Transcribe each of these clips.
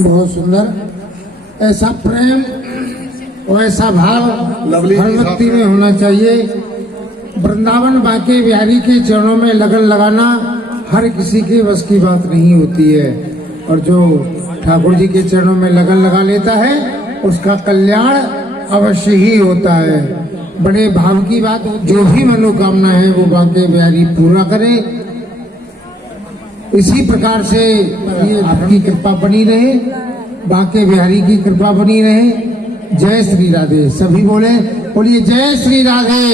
बहुत सुंदर। ऐसा प्रेम और ऐसा भाव हर व्यक्ति में होना चाहिए। वृंदावन बांके बिहारी के चरणों में लगन लगाना हर किसी के बस की बात नहीं होती है, और जो ठाकुर जी के चरणों में लगन लगा लेता है उसका कल्याण अवश्य ही होता है। बड़े भाव की बात, जो भी मनोकामना है वो बांके बिहारी पूरा करे। इसी प्रकार से ये आपकी कृपा बनी रहे, बांके बिहारी की कृपा बनी रहे। जय श्री राधे। सभी बोलिए जय श्री राधे।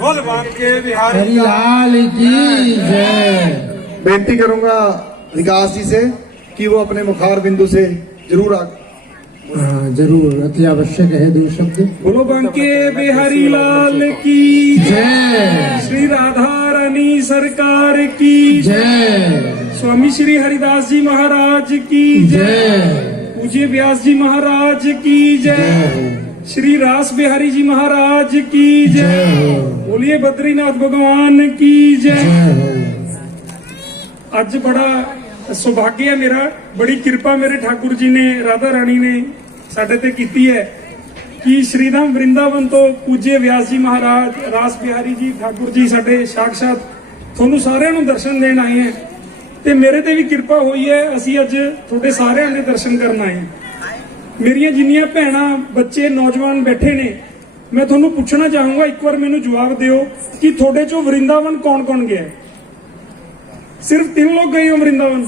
बोल बांके बिहारी हरि लाल की जय। बेनती करूंगा विकास जी से कि वो अपने मुखार बिंदु से जरूर जरूर अति आवश्यक है दो शब्द। बोलो बांके बिहारी लाल की जय। श्री राधा रानी सरकार की जय। स्वामी श्री हरिदास जी महाराज की जय। पूज्य व्यास जी महाराज की जय। श्री रास बिहारी जी महाराज की जय। बोलिए बद्रीनाथ भगवान की जय। आज बड़ा सौभाग्य है मेरा, बड़ी कृपा मेरे ठाकुर जी ने, राधा रानी ने साडे ते कीती है कि श्रीधाम वृंदावन तो पूज्य व्यास जी महाराज, रास बिहारी जी ठाकुर जी साडे साक्षात ਤੁਹਾਨੂੰ ਸਾਰਿਆਂ ਨੂੰ ਦਰਸ਼ਨ ਦੇਣ ਆਏ हैं ਤੇ ਮੇਰੇ ਤੇ ਵੀ ਕਿਰਪਾ ਹੋਈ ਹੈ। ਅਸੀਂ ਅੱਜ ਤੁਹਾਡੇ ਸਾਰਿਆਂ ਦੇ ਦਰਸ਼ਨ ਕਰਨ ਆਏ ਹਾਂ। ਮੇਰੀਆਂ ਜਿੰਨੀਆਂ ਭੈਣਾਂ ਬੱਚੇ ਨੌਜਵਾਨ ਬੈਠੇ ਨੇ, ਮੈਂ ਤੁਹਾਨੂੰ ਪੁੱਛਣਾ ਚਾਹੂੰਗਾ, ਇੱਕ ਵਾਰ ਮੈਨੂੰ ਜਵਾਬ ਦਿਓ ਕਿ ਤੁਹਾਡੇ ਚੋਂ ਵਰਿੰਦਾਵਨ ਕੌਣ ਕੌਣ ਗਿਆ ਹੈ? सिर्फ 3 लोग गए हो वृंदावन।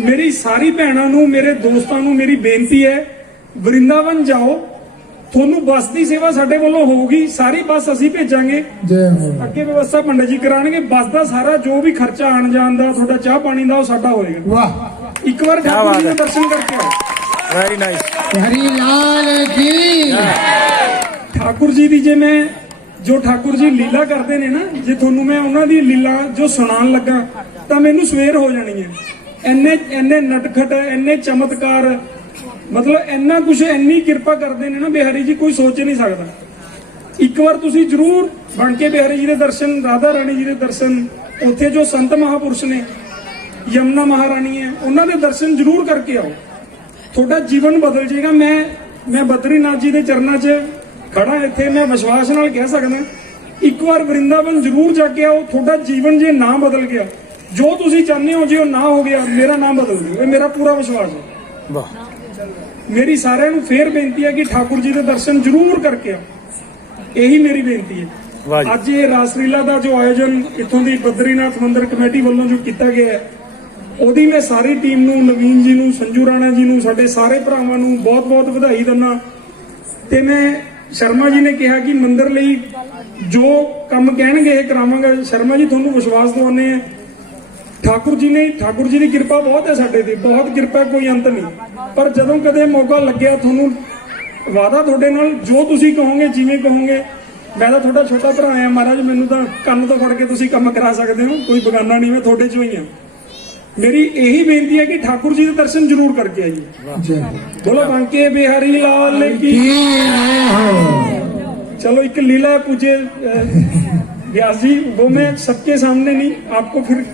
मेरी सारी भैनों नूं, मेरे दोस्तों नूं मेरी बेनती है, वृंदावन जाओ, थोनू बस की सेवा साडे वालों होगी, सारी बस असीं भेजांगे, अगे व्यवस्था पंडित जी कराणगे। बस का सारा जो भी खर्चा आण जाण दा, तुहाडा चाह पानी दा, वो साडा होएगा। वाह, एक बार ठाकुर जी के दर्शन करके आओ। Very nice. हरि लाल की। ठाकुर जी दी जे मैं जो ठाकुर जी लीला करते ने ना, जे थोनू मैं उन्हां दी लीला जो सुनान लगा तां मैनू सवेर हो जानी है। इन्ने नटखट, इन्ने चमत्कार, मतलब इन्ना कुछ, इन्नी कृपा करते ने ना बिहारी जी, कोई सोच नहीं सकता। एक बार तुसी जरूर बांके बिहारी जी के दर्शन, राधा रानी जी के दर्शन, उत्थे जो संत महापुरुष ने, यमुना महारानी है, उन्हां दे दर्शन जरूर करके आओ, थोड़ा जीवन बदल जाएगा। मैं बद्रीनाथ जी के चरणों च खड़ा इत्थे, मैं विश्वास नाल कह सकदा, एक बार वृंदावन जरूर जाके आओ, थोड़ा जीवन जे ना बदल गया, जो तुसी चाहते हो जे ना हो गया, मेरा नाम बदल गया, ये मेरा पूरा विश्वास है। मेरी सारिਆਂ ਨੂੰ ਫੇਰ ਬੇਨਤੀ है कि ठाकुर जी के दर्शन जरूर करके आओ, यही मेरी बेनती है। ਅੱਜ ਇਹ ਰਾਸ ਲੀਲਾ ਦਾ ਜੋ ਆਯੋਜਨ इत्थों ਦੀ बद्रीनाथ मंदिर कमेटी ਵੱਲੋਂ जो ਕੀਤਾ ਗਿਆ ਹੈ, ਉਹਦੀ मैं सारी टीम ਨੂੰ, नवीन जी ਨੂੰ, संजू राणा जी ਨੂੰ, ਸਾਡੇ ਸਾਰੇ ਭਰਾਵਾਂ ਨੂੰ बहुत बहुत ਵਧਾਈ ਦਿੰਦਾ। ਤੇ मैं शर्मा जी ने कहा कि मंदिर ਲਈ जो ਕੰਮ ਕਹਿਣਗੇ ਇਹ ਕਰਾਵਾਂਗਾ। शर्मा जी ਤੁਹਾਨੂੰ ਵਿਸ਼ਵਾਸ ਦਿਵਾਉਂਦੇ ਆ, ठाकुर जी ने, ठाकुर जी की कृपा बहुत है साडे ते, बहुत कृपा, कोई अंत नहीं। पर जदों कदे मौका लग्या, ਤੁਹਾਨੂੰ वादा ਤੁਹਾਡੇ ਨਾਲ जो ਤੁਸੀਂ ਕਹੋਗੇ, ਜਿਵੇਂ ਕਹੋਗੇ, मैं तो थोड़ा छोटा भरा आ महाराज, मैनू तो कंन तो फड़ के तुसीं काम करा सकते हो, कोई बगाना नहीं, मैं थोड़े चो ही हाँ। मेरी यही बेनती है कि ठाकुर जी के दर्शन जरूर करके आइए। बोलो बांके बिहारी लाल की। चलो एक लीला पूजे व्यास जी, वो मैं सबके सामने नहीं, आपको फिर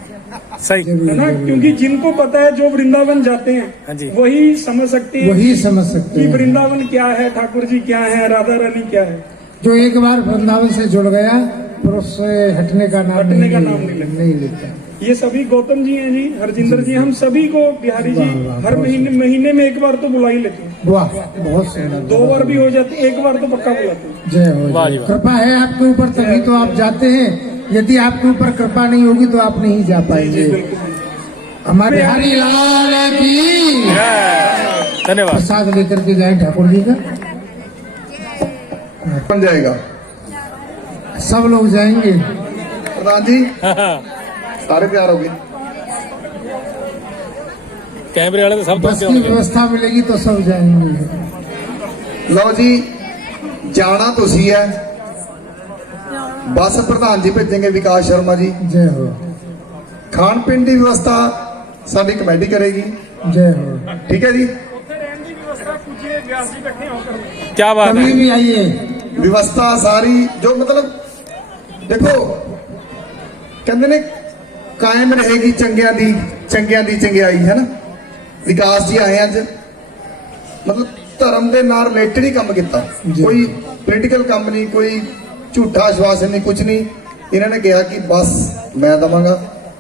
सही है ना, क्योंकि जिनको पता है, जो वृंदावन जाते हैं वही समझ सकते हैं, वही समझ सकते हैं कि वृंदावन क्या है, ठाकुर जी क्या है, राधा रानी क्या है। जो एक बार वृंदावन से जुड़ गया फिर उससे हटने का नाम नहीं लेता। ये सभी गौतम जी हैं जी, हरजिंदर जी, हम सभी को बिहारी जी हर महीने में एक बार तो बुला ही लेते हैं। वाह, बहुत सुंदर। 2 बार भी हो जाते, एक बार तो पक्का बुलाते हैं। जय हो। कृपा है आपके ऊपर तभी तो आप जाते हैं, यदि आपके ऊपर कृपा नहीं होगी तो आप नहीं जा पाएंगे। हमारे बिहारी लाल की धन्यवाद। प्रसाद लेकर के जाए ठाकुर जी का। बन जाएगा, सब लोग जाएंगे। प्रधान जी सारे तैयार हो गए, कैमरे वाले तो सब बस की व्यवस्था मिलेगी तो सब जाएंगे। लो जी, जाना तुसी है, बस प्रधान जी भेजेंगे विकास शर्मा जी। जय हो। खान पीन की व्यवस्था साडी कमेटी करेगी। जय हो। ठीक है जी। पूछिए व्यास जी इकट्ठे होकर क्या बात कभी है। भी आइए। व्यवस्था सारी जो मतलब देखो कहते ने कायम रहेगी चंगिया दी चंगियाई है ना। विकास जी आए अज मतलब धर्म के नाल रिलेटेड ही काम किया, कोई पोलिटिकल काम नहीं, कोई झूठा आश्वासन नहीं, कुछ नहीं। इन्होंने कहा कि बस मैं दवांगा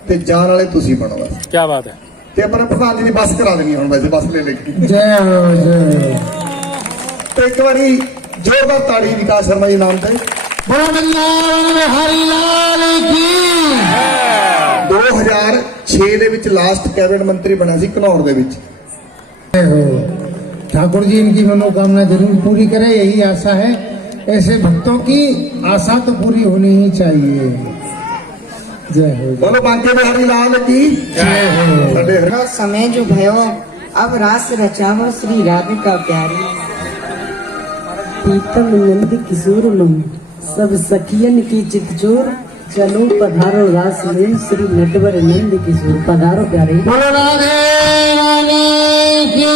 ते जान वाले तुसी बनो बस। क्या बात है। ते अपने प्रधान जी ने बस करा देनी हुण, वैसे बस ले लेके जय हो जय हो। तो एक बारी जोरदार ताड़ी विकास शर्मा जी नाम से। बोलो वृंदावन बिहारी लाल की। 2006 ਦੇ ਵਿੱਚ ਲਾਸਟ ਕੈਬਨਿਟ ਮੰਤਰੀ ਬਣਾ ਸੀ ਘਨੌਰ ਦੇ ਵਿੱਚ। जय हो। ठाकुर जी इनकी मनोकामना जरूर पूरी करे, यही आशा है। ऐसे भक्तों की आशा तो पूरी होनी ही चाहिए। जय हो बोलो बांके बिहारी लाल की जय हो। ਸਾਡੇ नो समय जो भयो अब रास रचावो श्री राधिका प्यारी। प्रीतम नंद किशोर लहू सब सखियन की चितचोर चलो पधारो रास में श्री नटवर नंद किशोर। पधारो प्यारे। बोलो राधे राधे की।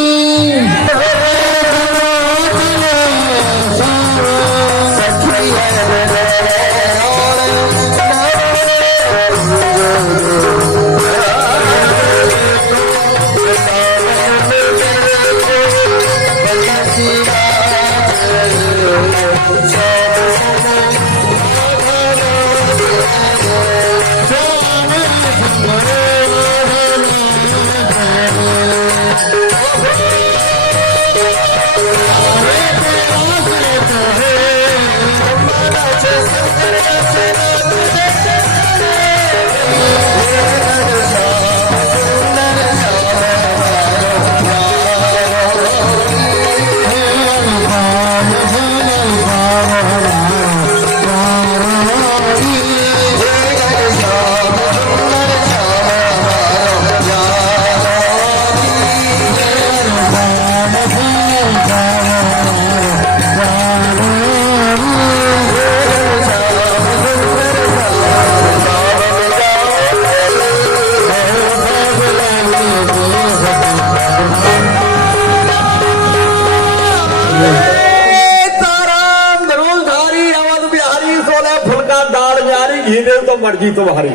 तो मर्जी तुम्हारी।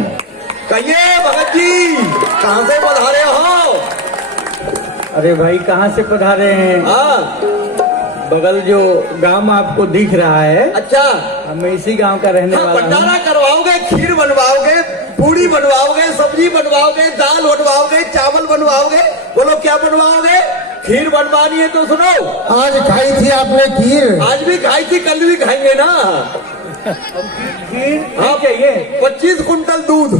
कहिए भगत जी कहाँ से पधारे हो? अरे भाई कहाँ से पधारे हैं? हाँ बगल जो गांव आपको दिख रहा है, अच्छा, हम इसी गांव का रहने हाँ, वाला हूँ। भंडारा करवाओगे, खीर बनवाओगे, पूड़ी बनवाओगे, सब्जी बनवाओगे, दाल बनवाओगे, चावल बनवाओगे। बोलो क्या बनवाओगे? खीर बनवानी है तो सुनो। आज खाई थी आपने खीर? आज भी खाई थी, कल भी खाएंगे ना। खीर हाँ चाहिए? 25 कुंटल दूध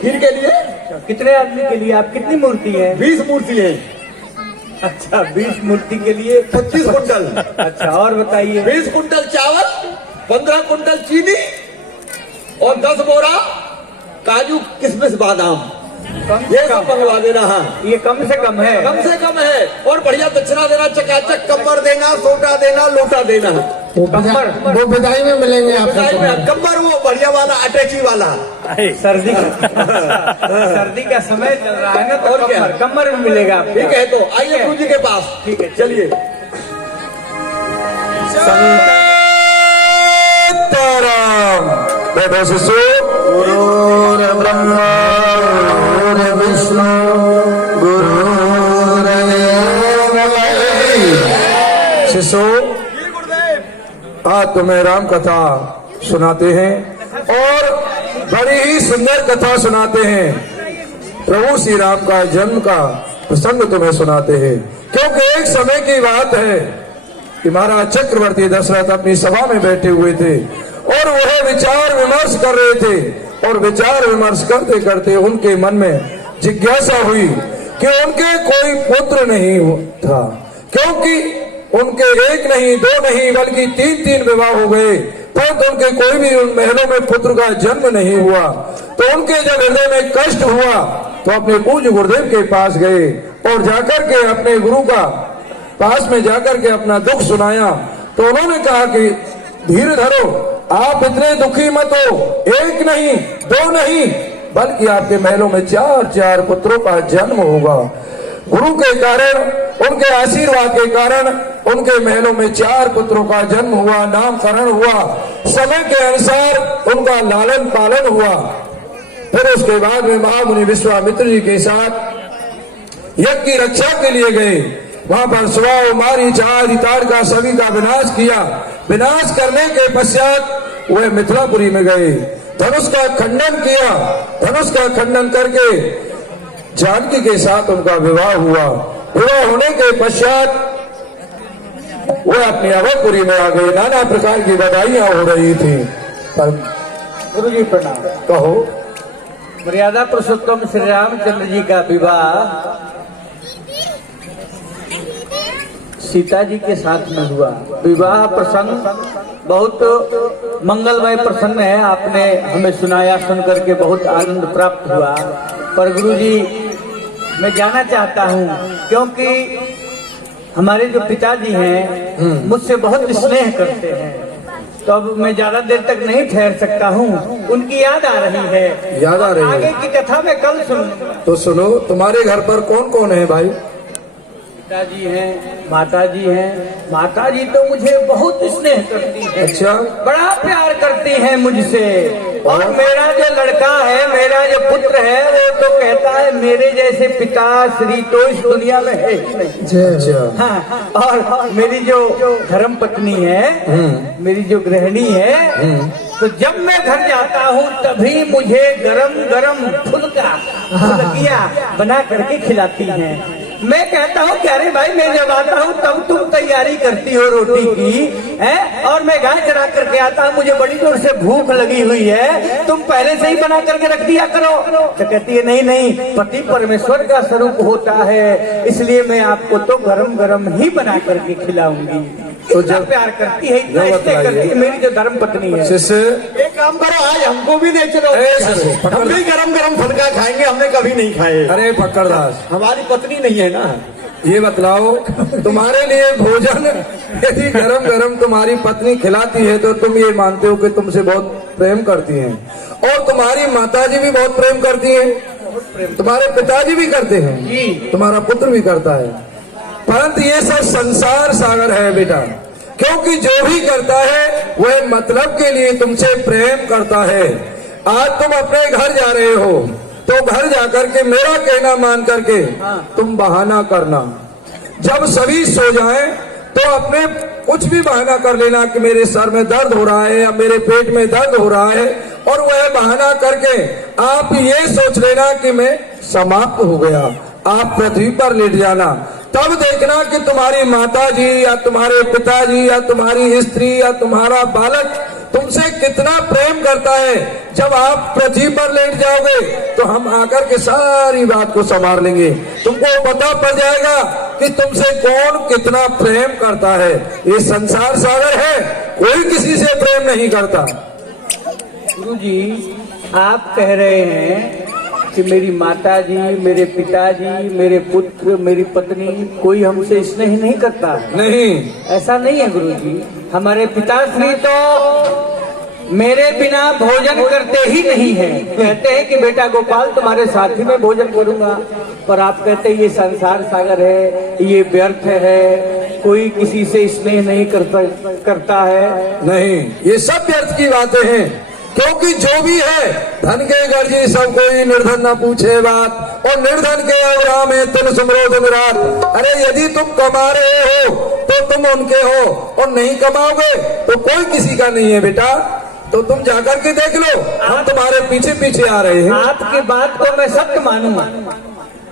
खीर के लिए। कितने आदमी के लिए? आप कितनी मूर्ति है? 20 मूर्ति है। अच्छा 20 मूर्ति के लिए 25 कुंटल। अच्छा और बताइए। 20 कुंटल चावल, 15 कुंटल चीनी और 10 बोरा काजू किशमिश बादाम, ये सब मंगवा देना। हाँ ये कम से कम है? कम से कम है। और बढ़िया दक्षिणा देना, चकाचक कम्बर देना, सोटा देना, लोटा देना। वो विदाई में मिलेंगे आपको। कम्बर वो बढ़िया वाला, अटैची वाला। सर्दी सर्दी का समय चल रहा है ना, तो और क्या? कमर में मिलेगा। ठीक है, तो आइए गुरु जी के पास। ठीक है चलिए। बैठो शिशु। गुरुर ब्रह्मा गुरुर विष्णु गुरुर्देव शिशु आज तुम्हें राम कथा सुनाते हैं और बड़ी ही सुंदर कथा सुनाते हैं। प्रभु श्री राम का जन्म का प्रसंग तुम्हें सुनाते हैं, क्योंकि एक समय की बात है कि महाराज चक्रवर्ती दशरथ अपनी सभा में बैठे हुए थे और वह विचार विमर्श कर रहे थे। और विचार विमर्श करते करते उनके मन में जिज्ञासा हुई कि उनके कोई पुत्र नहीं था, क्योंकि उनके एक नहीं, दो नहीं, बल्कि 3 विवाह हो गए, परंतु उनके कोई भी उन महलों में पुत्र का जन्म नहीं हुआ। तो उनके जब हृदय में कष्ट हुआ तो अपने पूज्य गुरुदेव के पास गए और जाकर के अपने गुरु का पास में जाकर के अपना दुख सुनाया। तो उन्होंने कहा कि धीरे धरो, आप इतने दुखी मत हो, एक नहीं, दो नहीं, बल्कि आपके महलों में 4 पुत्रों का जन्म होगा। गुरु के कारण, उनके आशीर्वाद के कारण उनके महलों में 4 पुत्रों का जन्म हुआ, नामकरण हुआ, समय के अनुसार उनका लालन पालन हुआ। फिर उसके बाद में महामुनि विश्वामित्र जी के साथ यज्ञ की रक्षा के लिए गए। वहां पर सुबाहु, मारीच आदि ताड़का सभी का विनाश किया। विनाश करने के पश्चात वह मिथिलापुरी में गए, धनुष का खंडन किया। धनुष का खंडन करके जानकी के साथ उनका विवाह हुआ। विवाह होने के पश्चात वह अपनी अवधपुरी में आ गए। नाना प्रकार की बधाइयां हो रही थी। पर गुरु जी प्रणाम। कहो, मर्यादा पुरुषोत्तम श्री रामचंद्र जी का विवाह सीता जी के साथ में हुआ। विवाह प्रसंग बहुत मंगलमय प्रसंग है। आपने हमें सुनाया, सुन करके बहुत आनंद प्राप्त हुआ। पर गुरु जी, मैं जानना चाहता हूँ, क्योंकि हमारे जो पिताजी हैं मुझसे बहुत स्नेह करते हैं, तो अब मैं ज्यादा देर तक नहीं ठहर सकता हूँ। उनकी याद आ रही है। याद आ रही है। आगे की कथा मैं कल सुनूंगा। तो सुनो, तुम्हारे घर पर कौन कौन है भाई? पिताजी हैं, माताजी हैं। माताजी तो मुझे बहुत स्नेह करती है। अच्छा। बड़ा प्यार करती है मुझसे। और मेरा जो लड़का है, मेरा जो पुत्र है, वो तो कहता है मेरे जैसे पिता श्री तो इस दुनिया में है ही नहीं। अच्छा। हाँ, और मेरी जो धर्म पत्नी है, मेरी जो गृहिणी है, तो जब मैं घर जाता हूँ तभी मुझे गरम गरम फुलकिया बना करके खिलाती हैं। मैं कहता हूँ कि अरे भाई, मैं जब आता हूँ तब तुम तैयारी करती हो रोटी की, है? और मैं गाय चरा करके आता हूँ, मुझे बड़ी जोर से भूख लगी हुई है, तुम पहले से ही बना करके रख दिया करो। तो कहती है नहीं नहीं, पति परमेश्वर का स्वरूप होता है, इसलिए मैं आपको तो गरम गरम ही बना करके खिलाऊंगी। तो जब प्यार करती है, इतना इसलिए करती है मेरी जो धर्म पत्नी है। शिष्य, एक काम करो, आज हमको भी दे चलो। हम भी गरम गरम फुलका खाएंगे, हमने कभी नहीं खाए। अरे पकड़दास, हमारी पत्नी नहीं है ना। ये बतलाओ, तुम्हारे लिए भोजन यदि गरम गरम तुम्हारी पत्नी खिलाती है तो तुम ये मानते हो कि तुमसे बहुत प्रेम करती हैं, और तुम्हारी माताजी भी बहुत प्रेम करती हैं, तुम्हारे पिताजी भी करते हैं, तुम्हारा पुत्र भी करता है। परंतु ये सब संसार सागर है बेटा, क्योंकि जो भी करता है वह मतलब के लिए तुमसे प्रेम करता है। आज तुम अपने घर जा रहे हो तो घर जाकर के मेरा कहना मान करके तुम बहाना करना। जब सभी सो जाएं तो अपने कुछ भी बहाना कर लेना कि मेरे सर में दर्द हो रहा है या मेरे पेट में दर्द हो रहा है, और वह बहाना करके आप ये सोच लेना कि मैं समाप्त हो गया। आप पृथ्वी पर लेट जाना, तब देखना कि तुम्हारी माताजी या तुम्हारे पिताजी या तुम्हारी स्त्री या तुम्हारा बालक तुमसे कितना प्रेम करता है। जब आप पृथ्वी पर लेट जाओगे तो हम आकर के सारी बात को संभाल लेंगे, तुमको पता पड़ जाएगा कि तुमसे कौन कितना प्रेम करता है। ये संसार सागर है, कोई किसी से प्रेम नहीं करता। गुरुजी, आप कह रहे हैं कि मेरी माताजी, मेरे पिताजी, मेरे पुत्र, मेरी पत्नी, कोई हमसे स्नेह नहीं करता। नहीं, ऐसा नहीं है गुरुजी। हमारे पिताश्री तो मेरे बिना भोजन करते ही नहीं है। कहते हैं कि बेटा गोपाल तुम्हारे साथ ही मैं भोजन करूंगा, पर आप कहते हैं ये संसार सागर है, ये व्यर्थ है, कोई किसी से स्नेह नहीं करता है। नहीं, ये सब व्यर्थ की बातें हैं, क्योंकि जो भी है धन के गर्जी सब कोई, निर्धन न पूछे बात, और निर्धन के अवरा में तुम सुमरो दिन रात। अरे यदि तुम कमा रहे हो तो तुम उनके हो, और नहीं कमाओगे तो कोई किसी का नहीं है बेटा। तो तुम जाकर के देख लो, हम तुम्हारे पीछे पीछे आ रहे हैं। आपकी बात को मैं सत्य मानूंगा।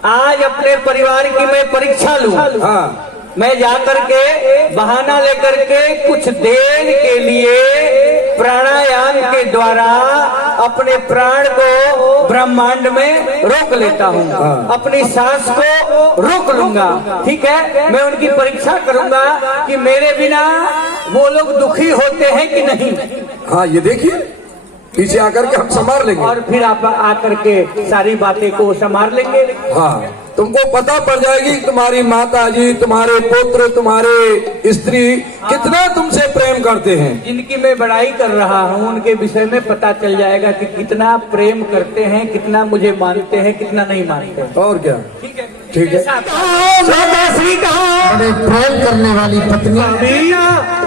आज अपने परिवार की मैं परीक्षा लूं। हाँ, मैं जाकर के बहाना लेकर के कुछ देर के लिए प्राणायाम के द्वारा अपने प्राण को ब्रह्मांड में रोक लेता हूँ। अपनी सांस को रोक लूंगा, ठीक है। मैं उनकी परीक्षा करूंगा कि मेरे बिना वो लोग दुखी होते हैं कि नहीं। हाँ, ये देखिए, पीछे आकर के हम संभाल लेंगे, और फिर आप आकर के सारी बातें को संभाल लेंगे। हाँ, तुमको पता पड़ जाएगी तुम्हारी माताजी, तुम्हारे पुत्र, तुम्हारे स्त्री कितना तुमसे प्रेम करते हैं। जिनकी मैं बड़ाई कर रहा हूँ उनके विषय में पता चल जाएगा कि कितना प्रेम करते हैं, कितना मुझे मानते हैं, कितना नहीं मानते हैं। और क्या, ठीक है। ठीक है। श्री कहाँ? बड़े प्रेम करने वाली पत्नी। बेटा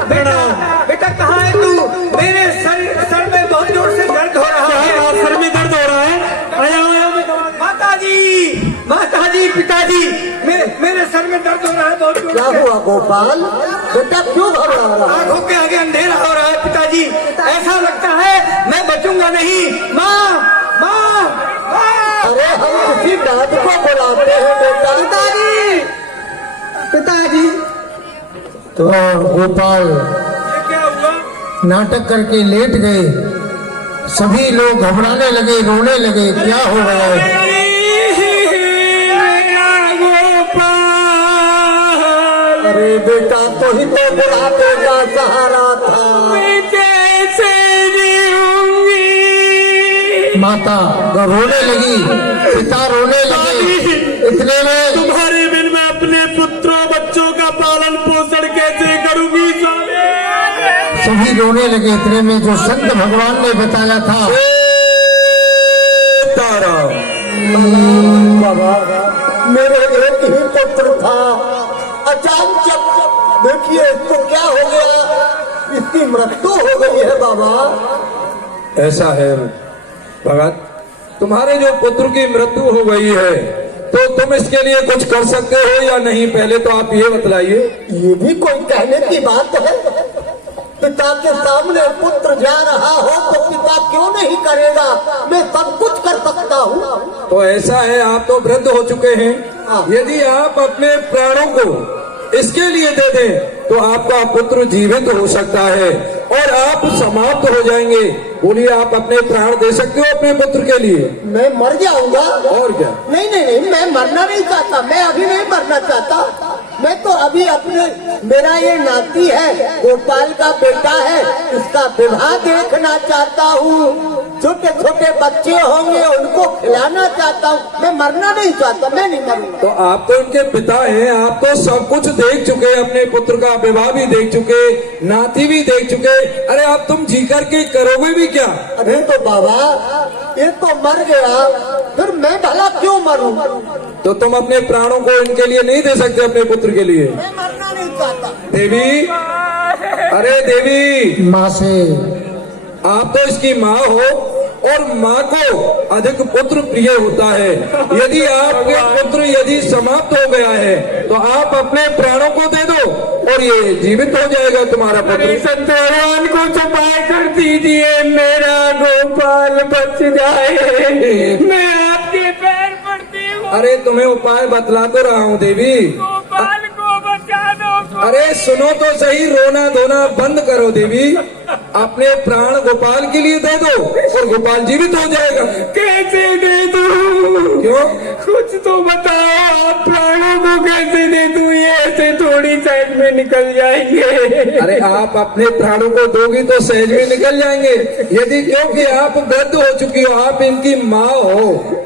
बेटा बेटा कहाँ है तू? मेरे सर में बहुत जोर से दर्द हो रहा है। सर में दर्द हो रहा है, आया माता जी पिताजी, मेरे सर में दर्द हो रहा है बहुत जोर क्या से। हुआ गोपाल, बेटा क्यों घबरा रहा है? आंखों के आगे अंधेरा हो रहा है पिताजी, ऐसा लगता है मैं बचूंगा नहीं। माँ माँ माँ। अरे हम किसी डांट को बुलाते हैं बेटा। पिताजी पिताजी। तो गोपाल ये क्या हुआ? नाटक करके लेट गए, सभी लोग घबराने लगे, रोने लगे। क्या हो गया है? अरे बेटा तो ही तो बुढ़ापे का सहारा था। कैसे जीऊंगी? माता रोने लगी, पिता रोने लगे। इतने में तुम्हारे बिन मैं अपने पुत्रों बच्चों का पालन पोषण कैसे करूंगी स्वामी? सभी रोने लगे। इतने में जो संत भगवान ने बताया था, तारा बाबा मेरे एक ही पुत्र था, अचानक देखिए इसको क्या हो गया, इसकी मृत्यु हो गई है बाबा। ऐसा है भगत, तुम्हारे जो पुत्र की मृत्यु हो गई है तो तुम इसके लिए कुछ कर सकते हो या नहीं, पहले तो आप ये बतलाइए। ये भी कोई कहने की बात है? पिता के सामने पुत्र जा रहा हो तो पिता क्यों नहीं करेगा? मैं सब कुछ कर सकता हूँ। तो ऐसा है, आप तो वृद्ध हो चुके हैं, यदि आप अपने प्राणों को इसके लिए दे दें तो आपका पुत्र जीवित हो सकता है और आप समाप्त हो जाएंगे। बोलिए, आप अपने प्राण दे सकते हो अपने पुत्र के लिए? मैं मर जाऊंगा? और क्या? नहीं नहीं नहीं, मैं मरना नहीं चाहता, मैं अभी नहीं मरना चाहता। मैं तो अभी अपने, मेरा ये नाती है, गोपाल का बेटा है, इसका विवाह देखना चाहता हूँ। छोटे छोटे बच्चे होंगे उनको खिलाना चाहता हूँ। मैं मरना नहीं चाहता, मैं नहीं मरूंगा। तो आप तो इनके पिता हैं, आप तो सब कुछ देख चुके, अपने पुत्र का विवाह भी देख चुके, नाती भी देख चुके। अरे आप तुम जी करके करोगे भी क्या? अरे तो बाबा ये तो मर गया, फिर मैं भला क्यों मरूं? तो तुम अपने प्राणों को इनके लिए नहीं दे सकते, अपने पुत्र के लिए? मैं मरना नहीं चाहता। देवी, अरे देवी, माँ से आप तो इसकी माँ हो और माँ को अधिक पुत्र प्रिय होता है। यदि आपके पुत्र यदि समाप्त हो गया है तो आप अपने प्राणों को दे दो और ये जीवित हो जाएगा तुम्हारा पुत्र। संत भगवान को उपाय कर दीजिए, मेरा गोपाल बच जाए। मैं आपके पैर पड़ती हूँ। अरे तुम्हें उपाय बतला तो रहा हूँ देवी। गोपाल को बचा दो। अरे सुनो तो सही, रोना धोना बंद करो देवी, अपने प्राण गोपाल के लिए दे दो और गोपाल जीवित हो जाएगा। कैसे दे दूं? क्यों? कुछ तो बताओ, आप प्राणों को कैसे दे दूं? ये ऐसे थोड़ी साइड में निकल जाएंगे। अरे आप अपने प्राणों को दोगी तो सहज में निकल जाएंगे। यदि क्योंकि आप वृद्ध हो चुकी हो, आप इनकी माँ हो,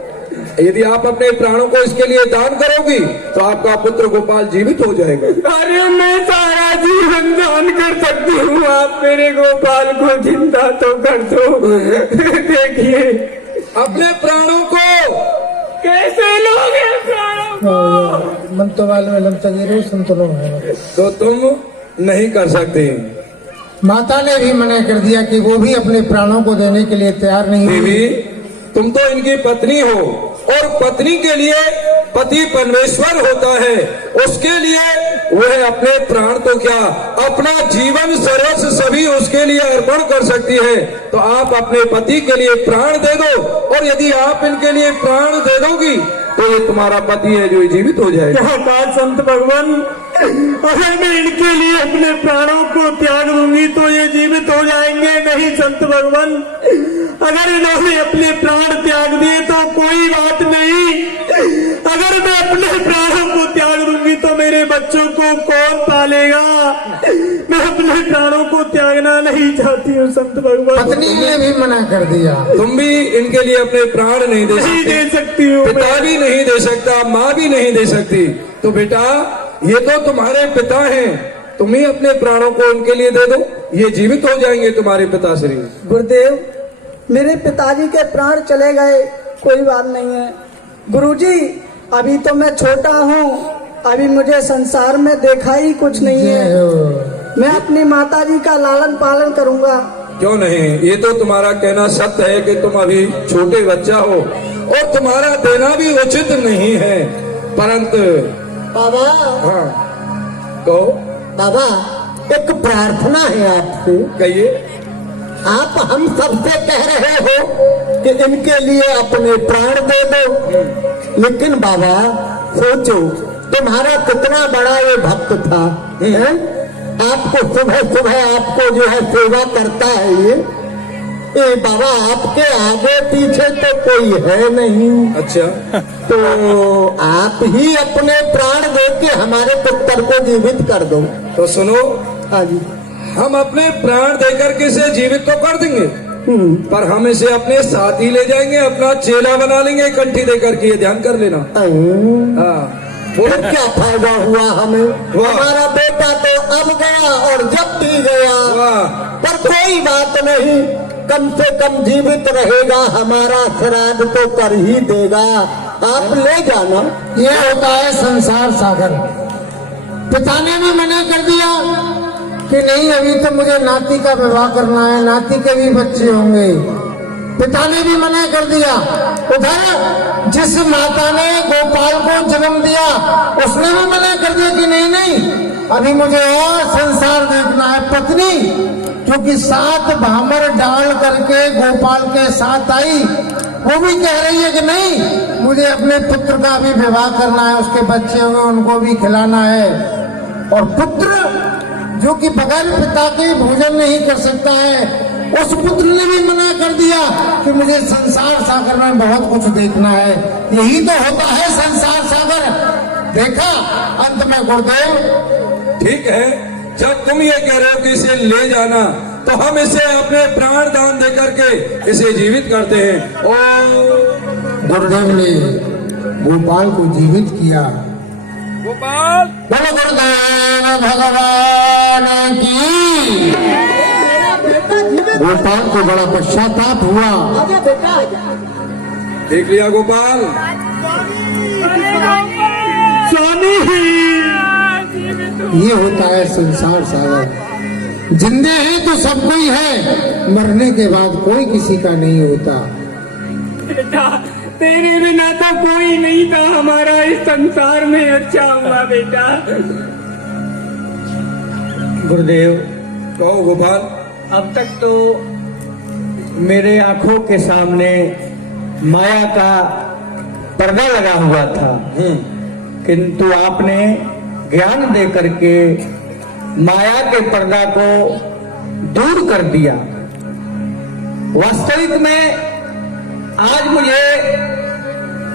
यदि आप अपने प्राणों को इसके लिए दान करोगी तो आपका पुत्र गोपाल जीवित हो जाएगा। अरे मैं सारा जीवन दान कर सकती हूँ, आप मेरे गोपाल को जिंदा तो कर दो। देखिए अपने प्राणों को कैसे लोगे प्राणों को? मंतो वाले में तजीरो संतुलो है। तो तुम नहीं कर सकती। माता ने भी मना कर दिया कि वो भी अपने प्राणों को देने के लिए तैयार नहीं हुई। देवी, तुम तो इनकी पत्नी हो और पत्नी के लिए पति परमेश्वर होता है, उसके लिए वह अपने प्राण तो क्या अपना जीवन सर्वस्व सभी उसके लिए अर्पण कर सकती है। तो आप अपने पति के लिए प्राण दे दो और यदि आप इनके लिए प्राण दे दोगी तो ये तुम्हारा पति है जो जीवित हो जाएगा। क्या बात संत भगवान, अगर मैं इनके लिए अपने प्राणों को त्याग दूंगी तो ये जीवित हो जाएंगे? नहीं संत भगवान, अगर इन्होंने अपने प्राण त्याग दिए तो कोई बात नहीं, अगर मैं अपने प्राणों को त्याग दूंगी तो मेरे बच्चों को कौन पालेगा? मैं अपने प्राणों को त्यागना नहीं चाहती हूँ संत भगवान। पत्नी ने भी मना कर दिया। तुम भी इनके लिए अपने प्राण नहीं दे नहीं सकती, दे सकती हूँ, पिता भी नहीं दे सकता, माँ भी नहीं दे सकती। तो बेटा ये तो तुम्हारे पिता हैं, तुम ही अपने प्राणों को उनके लिए दे दो, ये जीवित हो जाएंगे तुम्हारे पिताश्री। गुरुदेव, मेरे पिताजी के प्राण चले गए, कोई बात नहीं है। गुरुजी, अभी तो मैं छोटा हूँ, अभी मुझे संसार में देखा ही कुछ नहीं जय है। हो। मैं अपनी माता जी का लालन पालन करूंगा। क्यों नहीं, ये तो तुम्हारा कहना सत्य है कि तुम अभी छोटे बच्चा हो और तुम्हारा देना भी उचित नहीं है, परंतु बाबा, हाँ कहो। बाबा एक प्रार्थना है आपसे। कहिए। आप हम सबसे कह रहे हो कि इनके लिए अपने प्राण दे दो, लेकिन बाबा सोचो तुम्हारा कितना बड़ा ये भक्त था, हैं? आपको सुबह सुबह आपको जो है सेवा करता है ये बाबा आपके आगे पीछे तो कोई है नहीं। अच्छा, तो आप ही अपने प्राण दे के हमारे पुत्र को जीवित कर दो। तो सुनो, हाँ जी। हम अपने प्राण देकर के इसे जीवित तो कर देंगे, पर हम इसे अपने साथ ही ले जाएंगे, अपना चेला बना लेंगे कंठी देकर के, ये ध्यान कर लेना। हाँ बोलो क्या फायदा हुआ हमें? वाह। हमारा बेटा तो अब गया और जब भी गया, वाह। पर कोई बात नहीं, कम से कम जीवित रहेगा, हमारा श्राद्ध तो कर ही देगा। आप ले जाना। ये होता है संसार सागर। पिता ने भी मना कर दिया कि नहीं, अभी तो मुझे नाती का विवाह करना है, नाती के भी बच्चे होंगे। पिता ने भी मना कर दिया। उधर जिस माता ने गोपाल को जन्म दिया उसने भी मना कर दिया कि नहीं नहीं, अभी मुझे और संसार देखना है। पत्नी क्योंकि 7 भामर डाल करके गोपाल के साथ आई, वो भी कह रही है कि नहीं, मुझे अपने पुत्र का भी विवाह करना है, उसके बच्चे होंगे उनको भी खिलाना है। और पुत्र जो कि बगैर पिता के भोजन नहीं कर सकता है, उस पुत्र ने भी मना कर दिया कि मुझे संसार सागर में बहुत कुछ देखना है। यही तो होता है संसार सागर। देखा अंत में गुरुदेव। ठीक है, जब तुम ये कह रहे हो कि इसे ले जाना, तो हम इसे अपने प्राण दान दे करके इसे जीवित करते हैं। और गुरुदेव ने गोपाल को जीवित किया। गोपाल, बोलो गुरुदेव भगवान की। गोपाल को बड़ा पश्चाताप हुआ। आगे बेटा देख लिया गोपाल। ये होता है संसार सागर। जिंदे हैं तो सब कोई है, मरने के बाद कोई किसी का नहीं होता। बेटा तेरे बिना तो कोई नहीं था हमारा इस संसार में। अच्छा हुआ बेटा। गुरुदेव, कहो गोपाल। अब तक तो मेरे आंखों के सामने माया का पर्दा लगा हुआ था, किंतु आपने ज्ञान दे करके माया के पर्दा को दूर कर दिया। वास्तविक में आज मुझे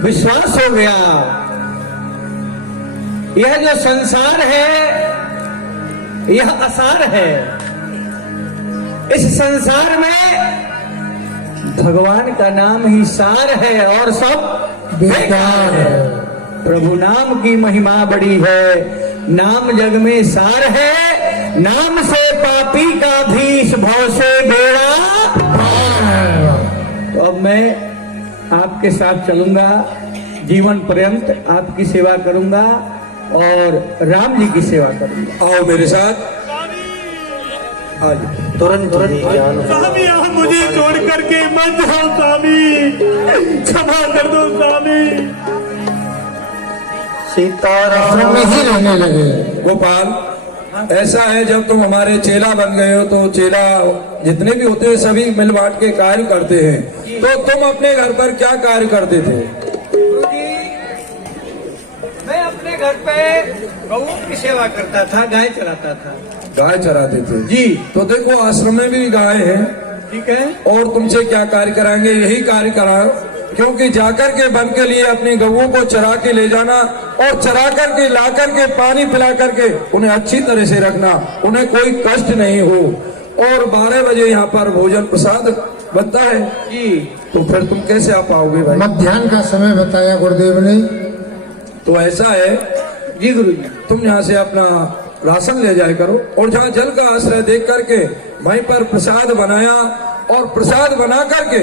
विश्वास हो गया, यह जो संसार है यह असार है। इस संसार में भगवान का नाम ही सार है और सब बेकार है। प्रभु नाम की महिमा बड़ी है, नाम जग में सार है। नाम से पापी का भी इस भव से बेड़ा पार। तो अब मैं आपके साथ चलूंगा, जीवन पर्यंत आपकी सेवा करूंगा और राम जी की सेवा करूंगा। आओ मेरे साथ। आज तुरंत स्वामी आप मुझे छोड़ करके मत जाओ स्वामी, क्षमा कर दो स्वामी। आश्रम में ही रहने लगे। गोपाल, ऐसा है, जब तुम हमारे चेला बन गए हो तो चेला जितने भी होते हैं सभी मिल बांट के कार्य करते हैं। तो तुम अपने घर पर क्या कार्य करते थे? मैं अपने घर पे गौओं की सेवा करता था, गाय चराता था। गाय चराते थे जी। तो देखो आश्रम में भी गाय है, ठीक है। और तुमसे क्या कार्य कराएंगे? यही कार्य कराओ, क्योंकि जाकर के वन के लिए अपने गौओं को चरा के ले जाना और चरा करके ला करके पानी पिला करके उन्हें अच्छी तरह से रखना, उन्हें कोई कष्ट नहीं हो। और 12 बजे यहाँ पर भोजन प्रसाद बनता है जी। तो फिर तुम कैसे आ पाओगे भाई? मध्याह्न का समय बताया गुरुदेव ने। तो ऐसा है जी गुरु जी। तुम यहाँ से अपना राशन ले जाया करो और जहाँ जल का आश्रय देख करके वहीं पर प्रसाद बनाया और प्रसाद बना करके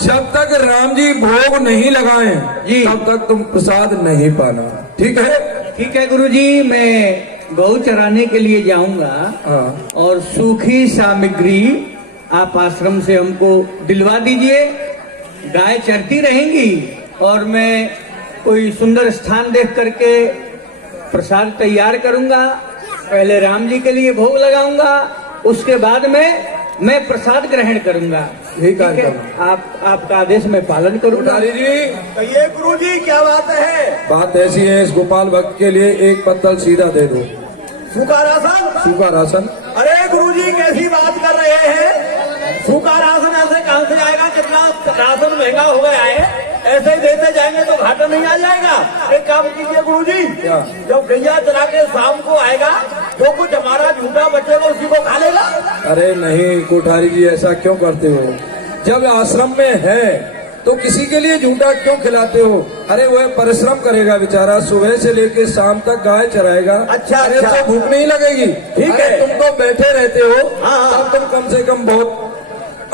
जब तक राम जी भोग नहीं लगाए जी। तब तक तुम प्रसाद नहीं पाना, ठीक है? ठीक है गुरुजी, मैं गौ चराने के लिए जाऊंगा हाँ। और सूखी सामग्री आप आश्रम से हमको दिलवा दीजिए। गाय चरती रहेंगी और मैं कोई सुंदर स्थान देख करके प्रसाद तैयार करूंगा। पहले राम जी के लिए भोग लगाऊंगा, उसके बाद में मैं प्रसाद ग्रहण करूंगा। यही कार्य ठीक है? करना। आपका आदेश मैं पालन करूंगा। कोठारी जी, कहिए गुरुजी क्या बात है? बात ऐसी है, इस गोपाल भक्त के लिए एक पत्तल सीधा दे दो, सूखा राशन? सूखा राशन। अरे गुरुजी कैसी बात कर रहे हैं? सूखा राशन ऐसे कहां से आएगा? कितना राशन महंगा हो गया है, ऐसे ही देते जाएंगे तो घाटा नहीं आ जाएगा। एक काम कीजिए गुरुजी, क्या? जब गैया चला के शाम को आएगा, जो कुछ हमारा झूठा बचेगा उसी को खा लेगा। अरे नहीं कोठारी जी, ऐसा क्यों करते हो? जब आश्रम में है तो किसी के लिए झूठा क्यों खिलाते हो? अरे वह परिश्रम करेगा बेचारा, सुबह से लेके शाम तक गाय चराएगा। अच्छा, अरे अच्छा। तो भूख नहीं लगेगी? ठीक है। अरे तुम तो बैठे रहते हो, हाँ, हाँ। तब तुम कम से कम बहुत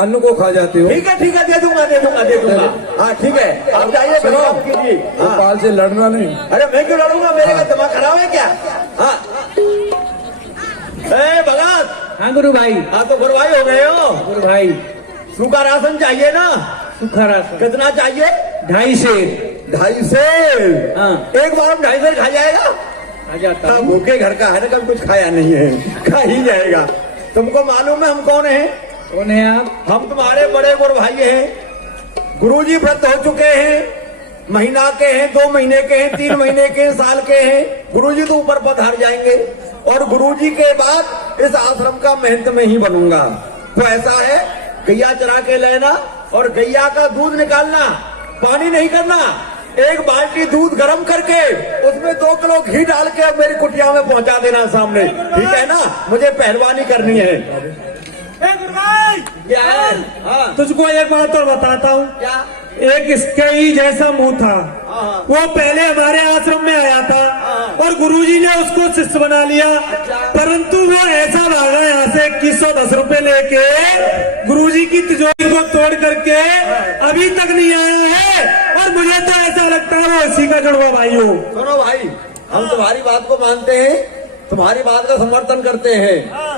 अन्न को खा जाते हो। ठीक है ठीक है, दे दूंगा दे दूंगा दे दूंगा। हाँ ठीक है, आप जाइए, सुनो, काम कीजिए। हाँ। गोपाल से लड़ना नहीं। अरे मैं क्यों लड़ूंगा? मेरे का दिमाग खराब है क्या? हाँ ए भगत। हाँ गुरु भाई। हाँ तो गुरु भाई हो गए हो। गुरु भाई, सूखा राशन चाहिए ना? सूखा राशन कितना चाहिए? 2.5 सेर। 2.5 सेर? हाँ। एक बार हम 2.5 सेर खा जाएगा? आ जाता हाँ, हूँ। भूखे घर का है ना, कभी कुछ खाया नहीं है, खा ही जाएगा। तुमको मालूम है हम कौन है? कौन है आप? हम तुम्हारे बड़े गुरु भाई हैं। गुरुजी व्रत हो चुके हैं, महीना के हैं, 2 महीने के हैं, 3 महीने के हैं, साल के हैं। गुरुजी तो ऊपर पधार जाएंगे और गुरुजी के बाद इस आश्रम का महंत में ही बनूंगा। तो ऐसा है, गैया चरा के लेना और गैया का दूध निकालना, पानी नहीं करना। एक बाल्टी दूध गर्म करके उसमें 2 किलो घी डाल के मेरी कुटिया में पहुंचा देना सामने, ठीक है ना? मुझे पहलवानी करनी है। क्या है? हाँ। तुझको एक बात और बताता हूँ। क्या? एक इसके ही जैसा मुंह था, हाँ। वो पहले हमारे आश्रम में आया था हाँ। और गुरुजी ने उसको शिष्य बना लिया, परंतु वो ऐसा भागा यहाँ से 2110 रुपए लेके गुरुजी की तिजोरी को तोड़ करके अभी तक नहीं आया है। और मुझे तो ऐसा लगता है वो इसी का जुड़वा भाई हो। सुनो भाई, हम तुम्हारी बात को मानते हैं, तुम्हारी बात का समर्थन करते हैं।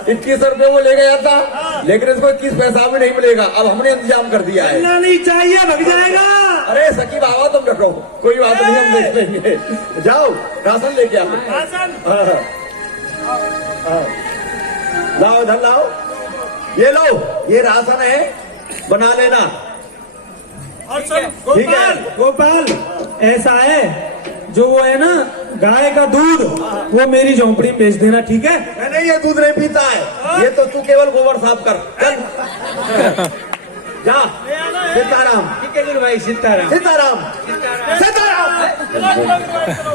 21 रुपए वो ले गया था, लेकिन इसको 21 पैसा भी नहीं मिलेगा। अब हमने इंतजाम कर दिया है। मिलना नहीं चाहिए, भग जाएगा। अरे सकी बाबा तुम डरो, कोई बात नहीं, हम देख लेंगे। जाओ राशन लेके आओ। हाँ। हाँ। लाओ इधर लाओ, ये लो, ये राशन है, बना लेना। ठीक है गोपाल, ऐसा है, जो वो है ना गाय का दूध, वो मेरी झोंपड़ी में बेच देना, ठीक है? नहीं, ये दूध नहीं पीता है, ये तो तू केवल गोबर साफ कर। चल जा। सीताराम। ठीक है गुरु भाई, सीताराम। सीताराम सीताराम।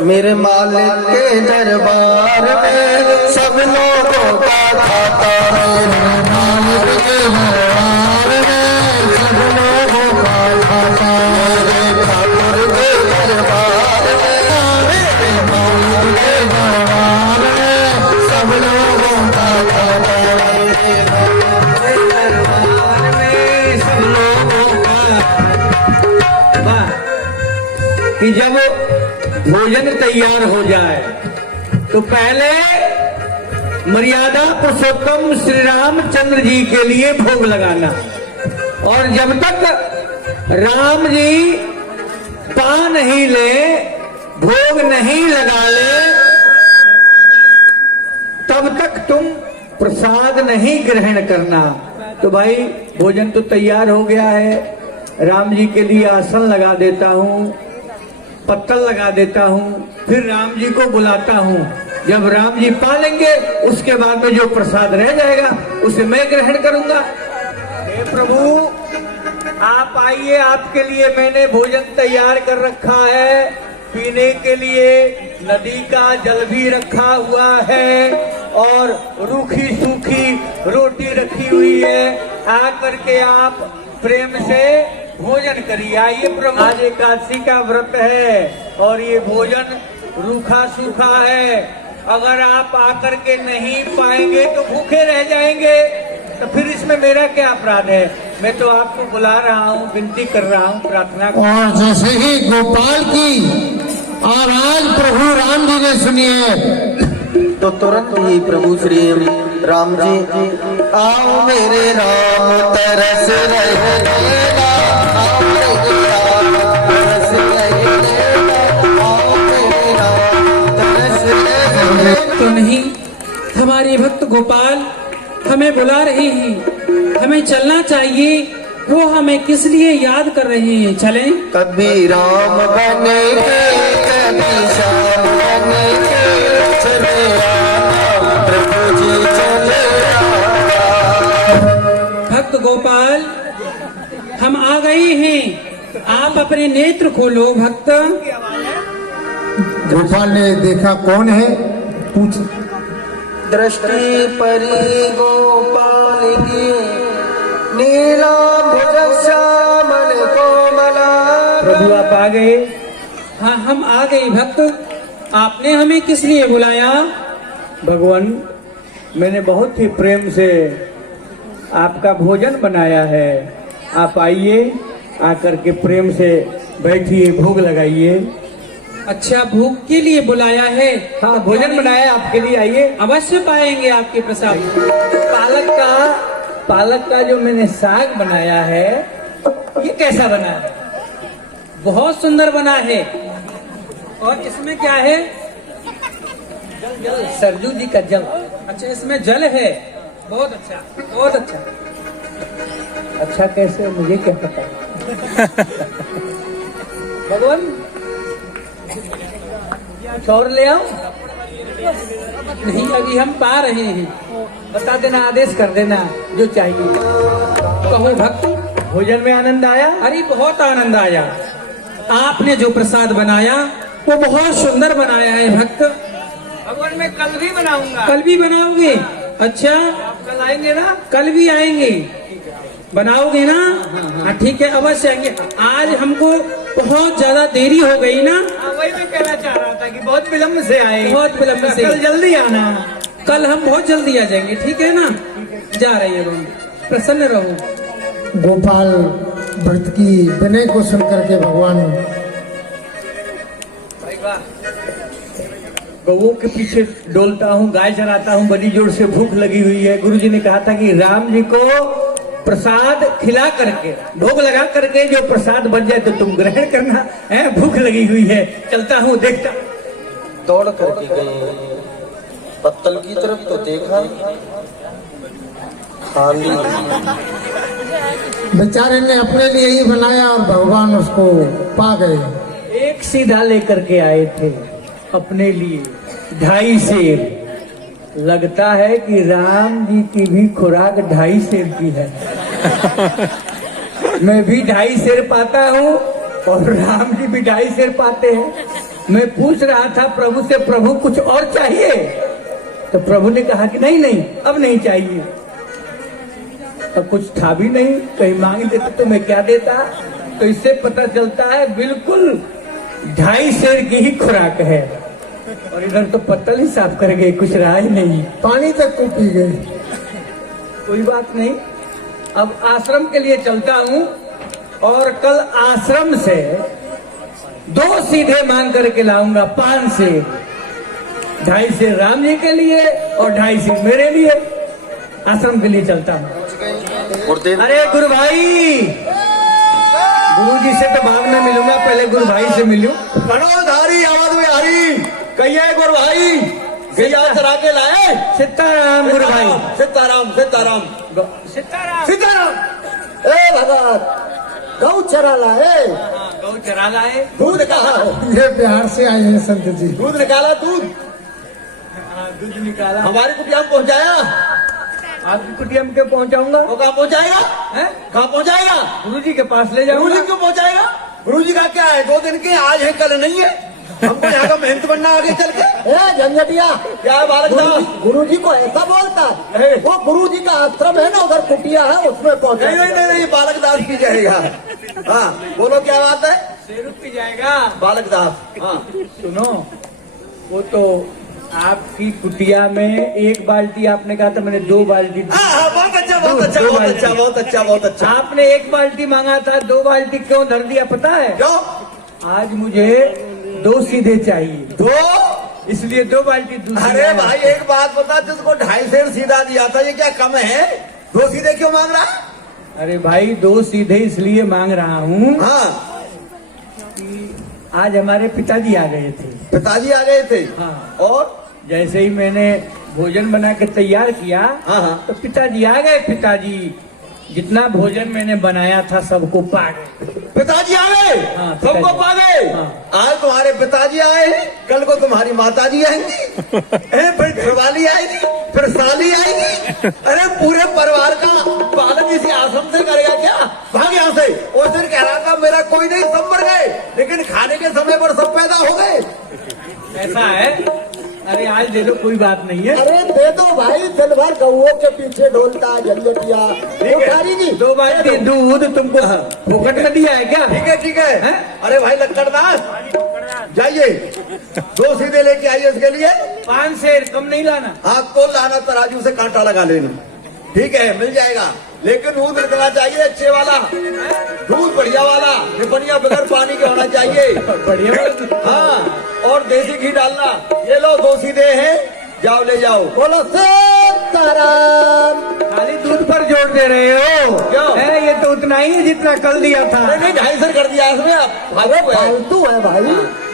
मेरे मालिक के दरबार में सब लोगों का खाता है। मेरे मालिक के दरबार में सब लोगों का खाता है। मेरे ठाकुर के दरबार में, मेरे मालिक के दरबार में सब लोगों का खाता है। मेरे मालिक के दरबार में सब लोगों का। वाह, कि जब भोजन तैयार हो जाए तो पहले मर्यादा पुरुषोत्तम श्री रामचंद्र जी के लिए भोग लगाना, और जब तक राम जी पा नहीं ले, भोग नहीं लगा ले, तब तक तुम प्रसाद नहीं ग्रहण करना। तो भाई भोजन तो तैयार हो गया है, राम जी के लिए आसन लगा देता हूँ, पत्तल लगा देता हूँ, फिर राम जी को बुलाता हूँ। जब राम जी पा लेंगे उसके बाद में जो प्रसाद रह जाएगा उसे मैं ग्रहण करूंगा। हे प्रभु आप आइए, आपके लिए मैंने भोजन तैयार कर रखा है। पीने के लिए नदी का जल भी रखा हुआ है और रूखी सूखी रोटी रखी हुई है। आकर के आप प्रेम से भोजन करिए। आइए प्रभु, आज एकादशी का व्रत है और ये भोजन रूखा सूखा है। अगर आप आकर के नहीं पाएंगे तो भूखे रह जाएंगे, तो फिर इसमें मेरा क्या अपराध है? मैं तो आपको बुला रहा हूँ, विनती कर रहा हूँ, प्रार्थना कर। और जैसे ही गोपाल की आवाज प्रभु राम जी ने सुनी है तो तुरंत ही प्रभु श्री राम जी आओ मेरे राम तरस रहे लेला, आओ मेरे राम तरस रहे लेला, आओ मेरे राम तरस रहे लेला। तो नहीं, हमारे भक्त गोपाल हमें बुला रहे हैं, हमें चलना चाहिए। वो हमें किस लिए याद कर रहे हैं? चलें। कभी राम बनेंगे कभी श्याम बनेंगे, चले आना प्रभु जी चले आना। भक्त गोपाल हम आ गए हैं, आप अपने नेत्र खोलो। भक्त गोपाल ने देखा कौन है, पूछ दृष्टि परी गोपाल की नीला भुज श्यामल कोमला। प्रभु आप आ गए। हाँ, हम आ गए। भक्त आपने हमें किस लिए बुलाया? भगवान, मैंने बहुत ही प्रेम से आपका भोजन बनाया है। आप आइए, आकर के प्रेम से बैठिए, भोग लगाइए। अच्छा, भूख के लिए बुलाया है? हाँ, भोजन बनाया आपके लिए, आइए। अवश्य पाएंगे आपके प्रसाद। पालक का जो मैंने साग बनाया है, ये कैसा बना है? बहुत सुंदर बना है। और इसमें क्या है? जल, सरजू जी का जल। अच्छा, इसमें जल है। बहुत अच्छा, बहुत अच्छा। अच्छा कैसे, मुझे क्या पता। भगवान, कुछ और ले आओ? नहीं, अभी हम पा रहे हैं। बता देना, आदेश कर देना जो चाहिए। कहो भक्त, भोजन में आनंद आया? अरे बहुत आनंद आया। आपने जो प्रसाद बनाया वो बहुत सुंदर बनाया है भक्त। भगवान, मैं कल भी बनाऊंगा। कल भी बनाओगे? अच्छा, आप कल आएंगे ना? कल भी आएंगे, बनाओगे ना? हाँ ठीक है, अवश्य आएंगे। आज हमको बहुत ज्यादा देरी हो गई ना। वही मैं कहना चाह रहा था कि बहुत विलम्ब से आए। बहुत विलम्ब से। कल जल्दी आना। कल हम बहुत जल्दी आ जाएंगे, ठीक है ना? जा रही है, प्रसन्न रहो। गोपाल व्रत की विनय को सुन करके भगवान गऊ के पीछे डोलता हूँ, गाय चराता हूँ, बड़ी जोर से भूख लगी हुई है। गुरुजी ने कहा था कि राम जी को प्रसाद खिला करके, भोग लगा करके जो प्रसाद बन जाए तो तुम ग्रहण करना है। भूख लगी हुई है, चलता हूँ, देखता। दौड़ करके गए, पत्तल की तरफ तो देखा, खाली। बेचारे ने अपने लिए ही बनाया और भगवान उसको पा गए। एक सीधा लेकर के आए थे अपने लिए 2.5 सेर। लगता है कि राम जी की भी खुराक 2.5 सेर की है। मैं भी 2.5 सेर पाता हूँ और राम जी भी 2.5 सेर पाते हैं। मैं पूछ रहा था प्रभु से, प्रभु कुछ और चाहिए? तो प्रभु ने कहा कि नहीं नहीं, अब नहीं चाहिए। तो कुछ था भी नहीं, कहीं मांग देते तो मैं क्या देता। तो इससे पता चलता है बिल्कुल 2.5 सेर की ही खुराक है। और इधर तो पत्तल ही साफ कर गए, कुछ रहा ही नहीं, पानी तक को पी गए। कोई बात नहीं, अब आश्रम के लिए चलता हूँ और कल आश्रम से 2 सीधे मांग करके लाऊंगा 5 सेर। 2.5 सेर राम जी के लिए और 2.5 सेर मेरे लिए। आश्रम के लिए चलता हूँ। अरे गुरु भाई, गुरु जी से तो बाद में मिलूंगा, पहले गुरु भाई से मिलूं। कड़ोधारी आवाज में आ रही कहिए गुरु भाई, गैया चरा के लाए। सीताराम गुरु भाई। सीताराम सीताराम सीताराम सीताराम। ए भगत, गौ चरा लाए। गौ चरा लाए। दूध कहा? ये बिहार से आए हैं संत जी। दूध निकाला, दूध दूध निकाला। हमारी कुटिया में पहुंचाया। आपकी कुटिया में क्यों पहुंचाऊंगा? वो कहाँ पहुंचाएगा? कहाँ पहुंचाएगा? गुरु जी के पास ले गुरु जाऊंगा। जी क्यों पहुंचाएगा? गुरु जी का क्या है, 2 दिन के, आज है कल नहीं है। हमको यहाँ का मेहनत बनना आगे चल के। झंझटिया क्या है बालक साहब? गुरु जी को ऐसा बोलता है? वो गुरु जी का आश्रम है ना, उधर कुटिया है, उसमें पहुंचा। नहीं नहीं नहीं, बालक दास की जाएगा। हाँ बोलो, क्या बात है? शेरू पी जाएगा बालक दास। हाँ सुनो, वो तो आपकी कुटिया में 1 बाल्टी आपने कहा था, मैंने 2 बाल्टी दी। बहुत अच्छा दूध, अच्छा दो बहुत बाल्टी। अच्छा बहुत अच्छा बहुत अच्छा। आपने 1 बाल्टी मांगा था, 2 बाल्टी क्यों धर दिया पता है? क्यों? आज मुझे 2 सीधे चाहिए, दो? इसलिए 2 बाल्टी दूध। अरे भाई एक बात बता, तुझको 2.5 सेर सीधा दिया था, ये क्या कम है? 2 सीधे क्यों मांग रहा? अरे भाई 2 सीधे इसलिए मांग रहा हूँ, हाँ आज हमारे पिताजी आ गए थे। पिताजी आ गए थे। हाँ। और जैसे ही मैंने भोजन बना के तैयार किया, हाँ हाँ तो पिताजी आ गए। पिताजी जितना भोजन मैंने बनाया था सबको पा गए। पिताजी आ गए, हाँ, पिताजी। सबको पा गए। हाँ। आज तुम्हारे पिताजी आए हैं, कल को तुम्हारी माताजी आएंगी, फिर घरवाली आएगी, फिर साली आएगी। अरे पूरे परिवार का पालन इसी आश्रम से करेगा क्या? भाग यहाँ से। उस दिन कह रहा था मेरा कोई नहीं, सब मर गए, लेकिन खाने के समय पर सब पैदा हो गए। ऐसा है? अरे आज दे दो, कोई बात नहीं है। अरे दे दो भाई, दिन भर गौओं के पीछे ढोलता झंझटिया। भिखारी जी 2 बाल्टी दूध तुमको फोकट में दिया है क्या? ठीक है ठीक है। हैं? अरे भाई लक्कड़दास जाइए, 2 सीधे लेके आइए इसके लिए। 5 सेर कम नहीं लाना। हाँ तो लाना, तराजू से कांटा लगा लेना, ठीक है मिल जाएगा। लेकिन दूध निकलना चाहिए अच्छे वाला, दूध बढ़िया वाला, निपनिया बगैर पानी के होना चाहिए। बढ़िया। हाँ और देसी घी डालना। ये लो 2 सीधे हैं, जाओ ले जाओ। बोलो सीताराम। खाली दूध पर जोर दे रहे हो क्यों? है, ये तो उतना ही है जितना कल दिया था। नहीं 2.5 सेर कर दिया इसमें, आप फालतू है भाई।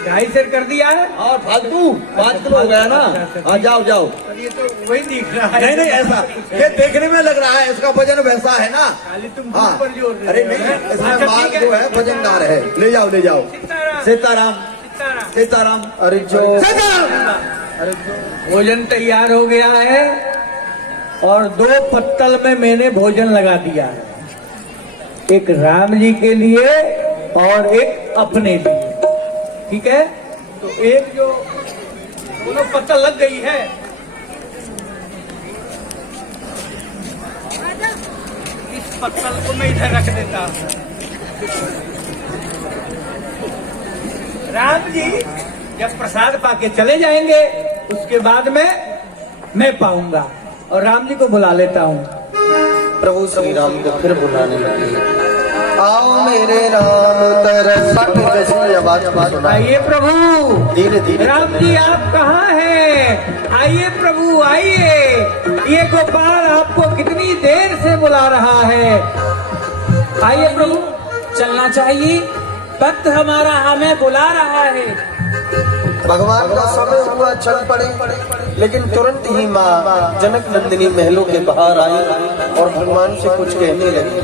2.5 सेर कर दिया है। और फालतू 5 किलो हो गया ना। हाँ जाओ जाओ। ये तो वही दिख रहा है। नहीं नहीं ऐसा, ये देखने में लग रहा है, इसका वजन वैसा है ना। खाली तुम हाँ दूध पर जोर दे अरे रहे हो, नहीं, हैं? इसमें अच्छा, माल ठीक जो है वजनदार है। ले जाओ ले जाओ। सीताराम, सीताराम सीताराम। सीताराम। अरे जो सीताराम। भोजन तैयार हो गया है और 2 पत्तल में मैंने भोजन लगा दिया है, एक राम जी के लिए और एक अपने लिए, ठीक है? तो एक जो दोनों पत्तल लग गई है, इस पत्तल को मैं इधर रख देता हूं। राम जी जब प्रसाद पाके चले जाएंगे, उसके बाद में मैं पाऊंगा, और राम जी को बुला लेता हूँ। प्रभु श्री राम को फिर बुलाने लगे। आओ मेरे राम तरस जैसी आवाज सुनाई। आइए प्रभु। धीरे धीरे राम जी आप कहाँ हैं? आइए प्रभु आइए। ये गोपाल आपको कितनी देर से बुला रहा है। आइए प्रभु, चलना चाहिए, वक्त हमारा हमें बुला रहा है। भगवान का समय हुआ चल पड़े, लेकिन तुरंत ही माँ जनक नंदिनी महलों के बाहर आई और भगवान से कुछ कहने लगी।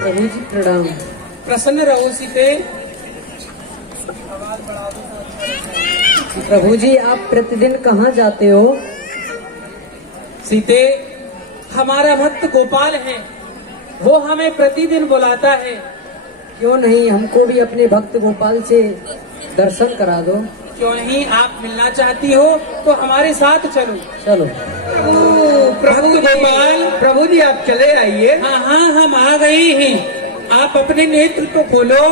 प्रभु जी प्रणाम। प्रसन्न रहो सीते। प्रभु जी आप प्रतिदिन कहाँ जाते हो? सीते, हमारा भक्त गोपाल है, वो हमें प्रतिदिन बुलाता है। क्यों नहीं, हमको भी अपने भक्त गोपाल से दर्शन करा दो। क्यों नहीं, आप मिलना चाहती हो तो हमारे साथ चलो। चलो। प्रभु गोपाल, प्रभु जी आप चले आइए। हाँ हाँ, हम आ गए हैं, आप अपने नेत्र को खोलो।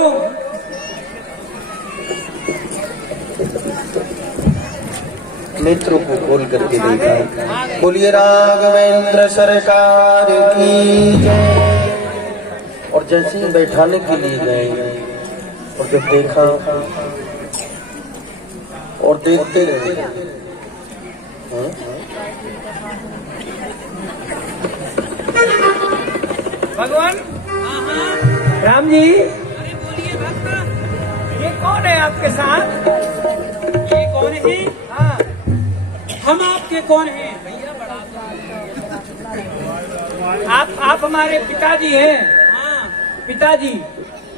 नेत्रों को खोल करके देखा। बोलिए राघवेंद्र सरकार की जय। और जैसे ही बैठाने के लिए गए और जब देखा और देखते रहे, भगवान राम जी, ये कौन है आपके साथ? ये कौन है? हाँ, हम आपके कौन हैं? आप हमारे पिताजी हैं। हाँ, पिताजी,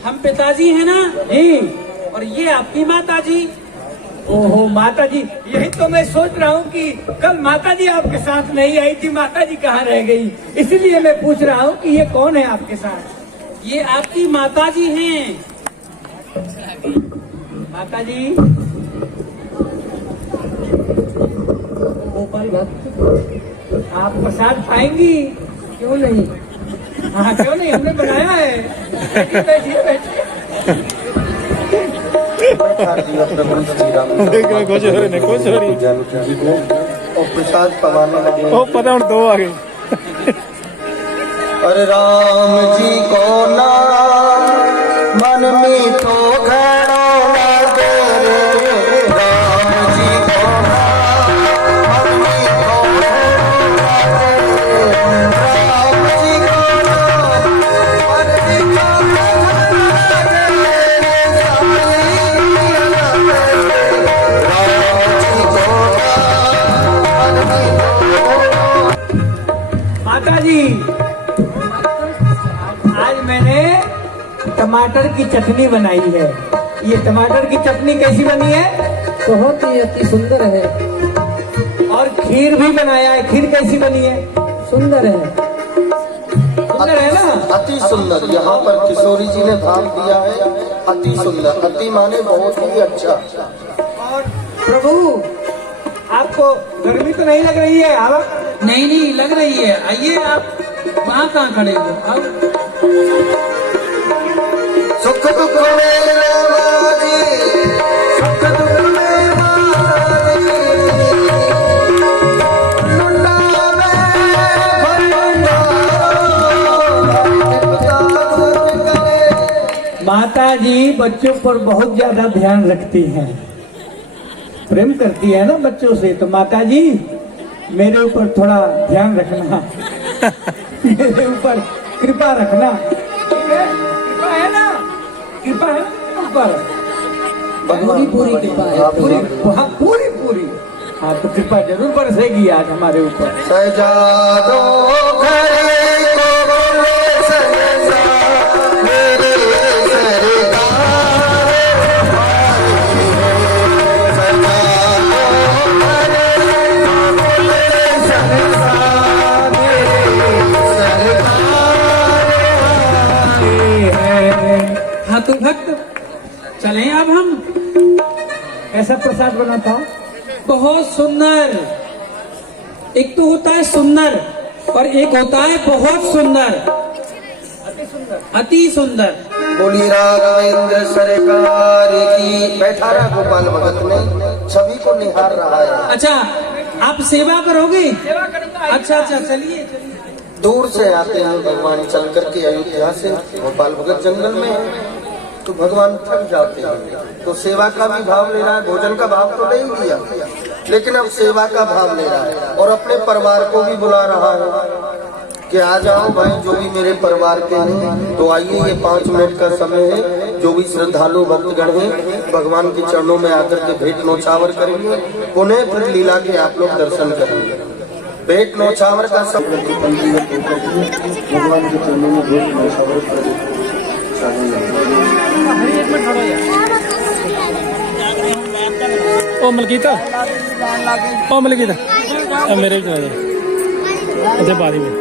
हम पिताजी हैं ना जी। और ये आपकी माता जी। ओहो माता जी, यही तो मैं सोच रहा हूँ कि कल माता जी आपके साथ नहीं आई थी, माता जी कहाँ रह गई, इसलिए मैं पूछ रहा हूँ कि ये कौन है आपके साथ? ये आपकी माता जी हैं। माता जी, गोपाल भक्त आप प्रसाद पाएंगी? क्यों नहीं? हाँ क्यों नहीं, हमने बनाया है। बैठिए बैठिए बैठिए। देखो कुछ हो रही नहीं कुछ हो रही जानकी जी को और प्रसाद पवाने लगे। ओ पता हूँ दो आ गए अरे राम जी को नाम मन में तो घड़ो लगे रे। राम जी को नाम मन में तो घड़ो लगे रे। राम जी को नाम मन में तो माता जी, आज मैंने टमाटर की चटनी बनाई है। ये टमाटर की चटनी कैसी बनी है? बहुत ही अति सुंदर है। और खीर भी बनाया है। खीर कैसी बनी है? सुंदर है। सुंदर है ना? अति सुंदर। यहाँ पर किशोरी जी ने भाव दिया है अति सुंदर। अति माने बहुत ही अच्छा। और प्रभु, आपको गर्मी तो नहीं लग रही है? हवा नहीं नहीं लग रही है। आइए आप वहाँ कहाँ खड़े हो? आओ। सुख दुख में बाजी, सुख दुख में बाजी, लुंडा में माता जी बच्चों पर बहुत ज्यादा ध्यान रखती हैं, प्रेम करती है ना बच्चों से। तो माता जी मेरे ऊपर थोड़ा ध्यान रखना, मेरे ऊपर कृपा रखना। कृपा है ना? कृपा है ना ऊपर? पूरी पूरी कृपा है। पूरी हाँ, पूरी पूरी। हाँ, तो कृपा जरूर बरसेगी आज हमारे ऊपर। सजादो घरे को बोले संसार मेरे सरकार सजादो घरे को बोले संसार मेरे सरकार। हाँ तो भक्त चलें अब हम। ऐसा प्रसाद बना था। बहुत सुंदर। एक तो होता है सुंदर और एक होता है बहुत सुंदर, अति सुंदर। बोली राघवेंद्र सरकार की। बैठा रहा गोपाल भगत ने, सभी को निहार रहा है। अच्छा आप सेवा करोगे? अच्छा अच्छा चलिए। दूर से आते हैं भगवान चल करके अयोध्या से। गोपाल भगत जंगल में है, तो भगवान थक जाते हैं, तो सेवा का भी भाव ले रहा है। भोजन का भाव तो नहीं लिया, लेकिन अब सेवा का भाव ले रहा है और अपने परिवार को भी बुला रहा है कि आ जाओ भाई, जो भी मेरे परिवार के हैं तो आइए। ये 5 मिनट का समय है। जो भी श्रद्धालु भक्तगण हैं भगवान के चरणों में आकर के भेंट नौछावर करेंगे, पुनः फिर लीला के आप लोग दर्शन करेंगे। भेंट नौछावर का समय भगवान के चरणों में भेंट नौछावर करेंगे। ओ मलकीता मेरे भी चला जाए अच्छा बारी में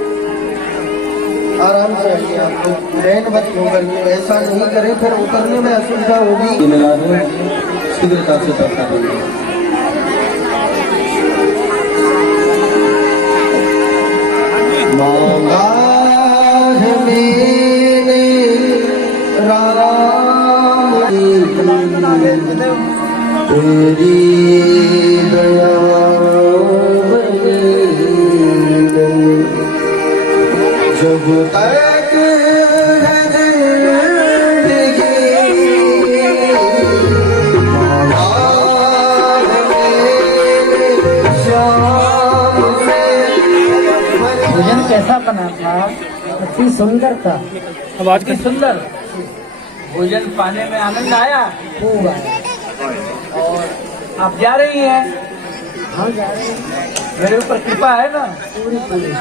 आराम से आइए। आप लोग ट्रेन मत होकर के ऐसा नहीं करें, फिर उतरने में असुविधा होगी। मिला है शीघ्रता से दर्शन करेंगे। मांगा है मैंने राम तेरी दया जब तक है जिंदगी शाम से। भोजन कैसा बना था? अति सुंदर था। आवाज कितनी सुंदर भोजन पाने में आनंद आया। खूब आया। और आप जा रही हैं? हाँ जा रहे हैं। मेरे ऊपर कृपा है ना? पूरी पूरी।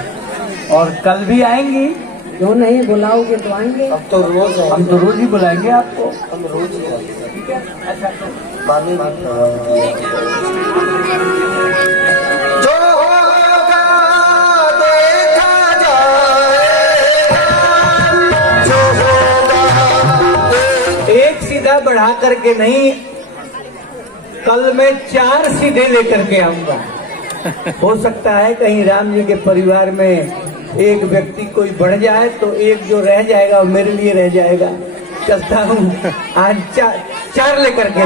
और कल भी आएंगी? क्यों नहीं, बुलाओगे तो आएंगे। अब तो रोज है, हम तो रोज ही बुलाएंगे आपको। हम रोज ही आएंगे। ठीक है? अच्छा तो मानी जो होगा देखा जाएगा, जो होगा एक सीधा बढ़ा करके नहीं, कल मैं 4 सीधे लेकर के आऊंगा। हो सकता है कहीं राम जी के परिवार में एक व्यक्ति कोई बढ़ जाए तो एक जो रह जाएगा वो मेरे लिए रह जाएगा। चलता हूँ आज चार लेकर के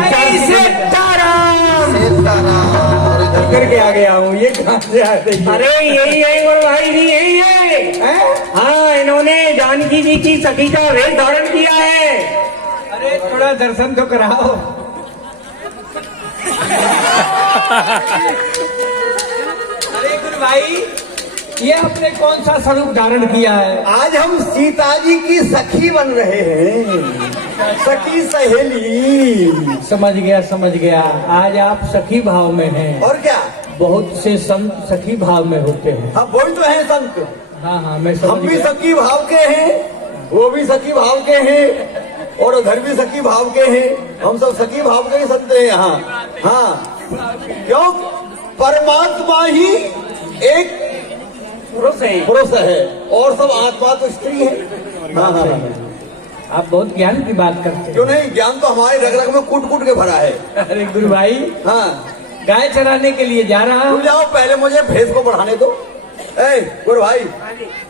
करके आ गया हूँ। ये कहाँ से आ रही है? अरे यही है और भाई जी यही है। हाँ, इन्होंने जानकी जी की सखी का वेश धारण किया है। अरे थोड़ा दर्शन तो कराओ। अरे गुरु भाई, ये आपने कौन सा स्वरूप धारण किया है? आज हम सीता जी की सखी बन रहे हैं, सखी सहेली। समझ गया। आज आप सखी भाव में हैं। और क्या, बहुत से संत सखी भाव में होते हैं। हम वही तो हैं संत। हाँ, मैं हम समझ भी गया। सखी भाव के हैं, वो भी सखी भाव के हैं, और उधर भी सखी भाव के हैं। हम सब सखी भाव के ही संत हैं यहाँ। हाँ, क्यों? परमात्मा ही एक पुरुष है और सब आत्मा तो स्त्री है। हाँ, हाँ। आप बहुत ज्ञान की बात करते हैं। क्यों नहीं, ज्ञान तो हमारे रग रग में कूट कूट के भरा है। अरे गुरु भाई, हाँ, गाय चराने के लिए जा रहा तुम हूँ। जाओ, पहले मुझे भैंस को बढ़ाने दो। ए गुरु भाई,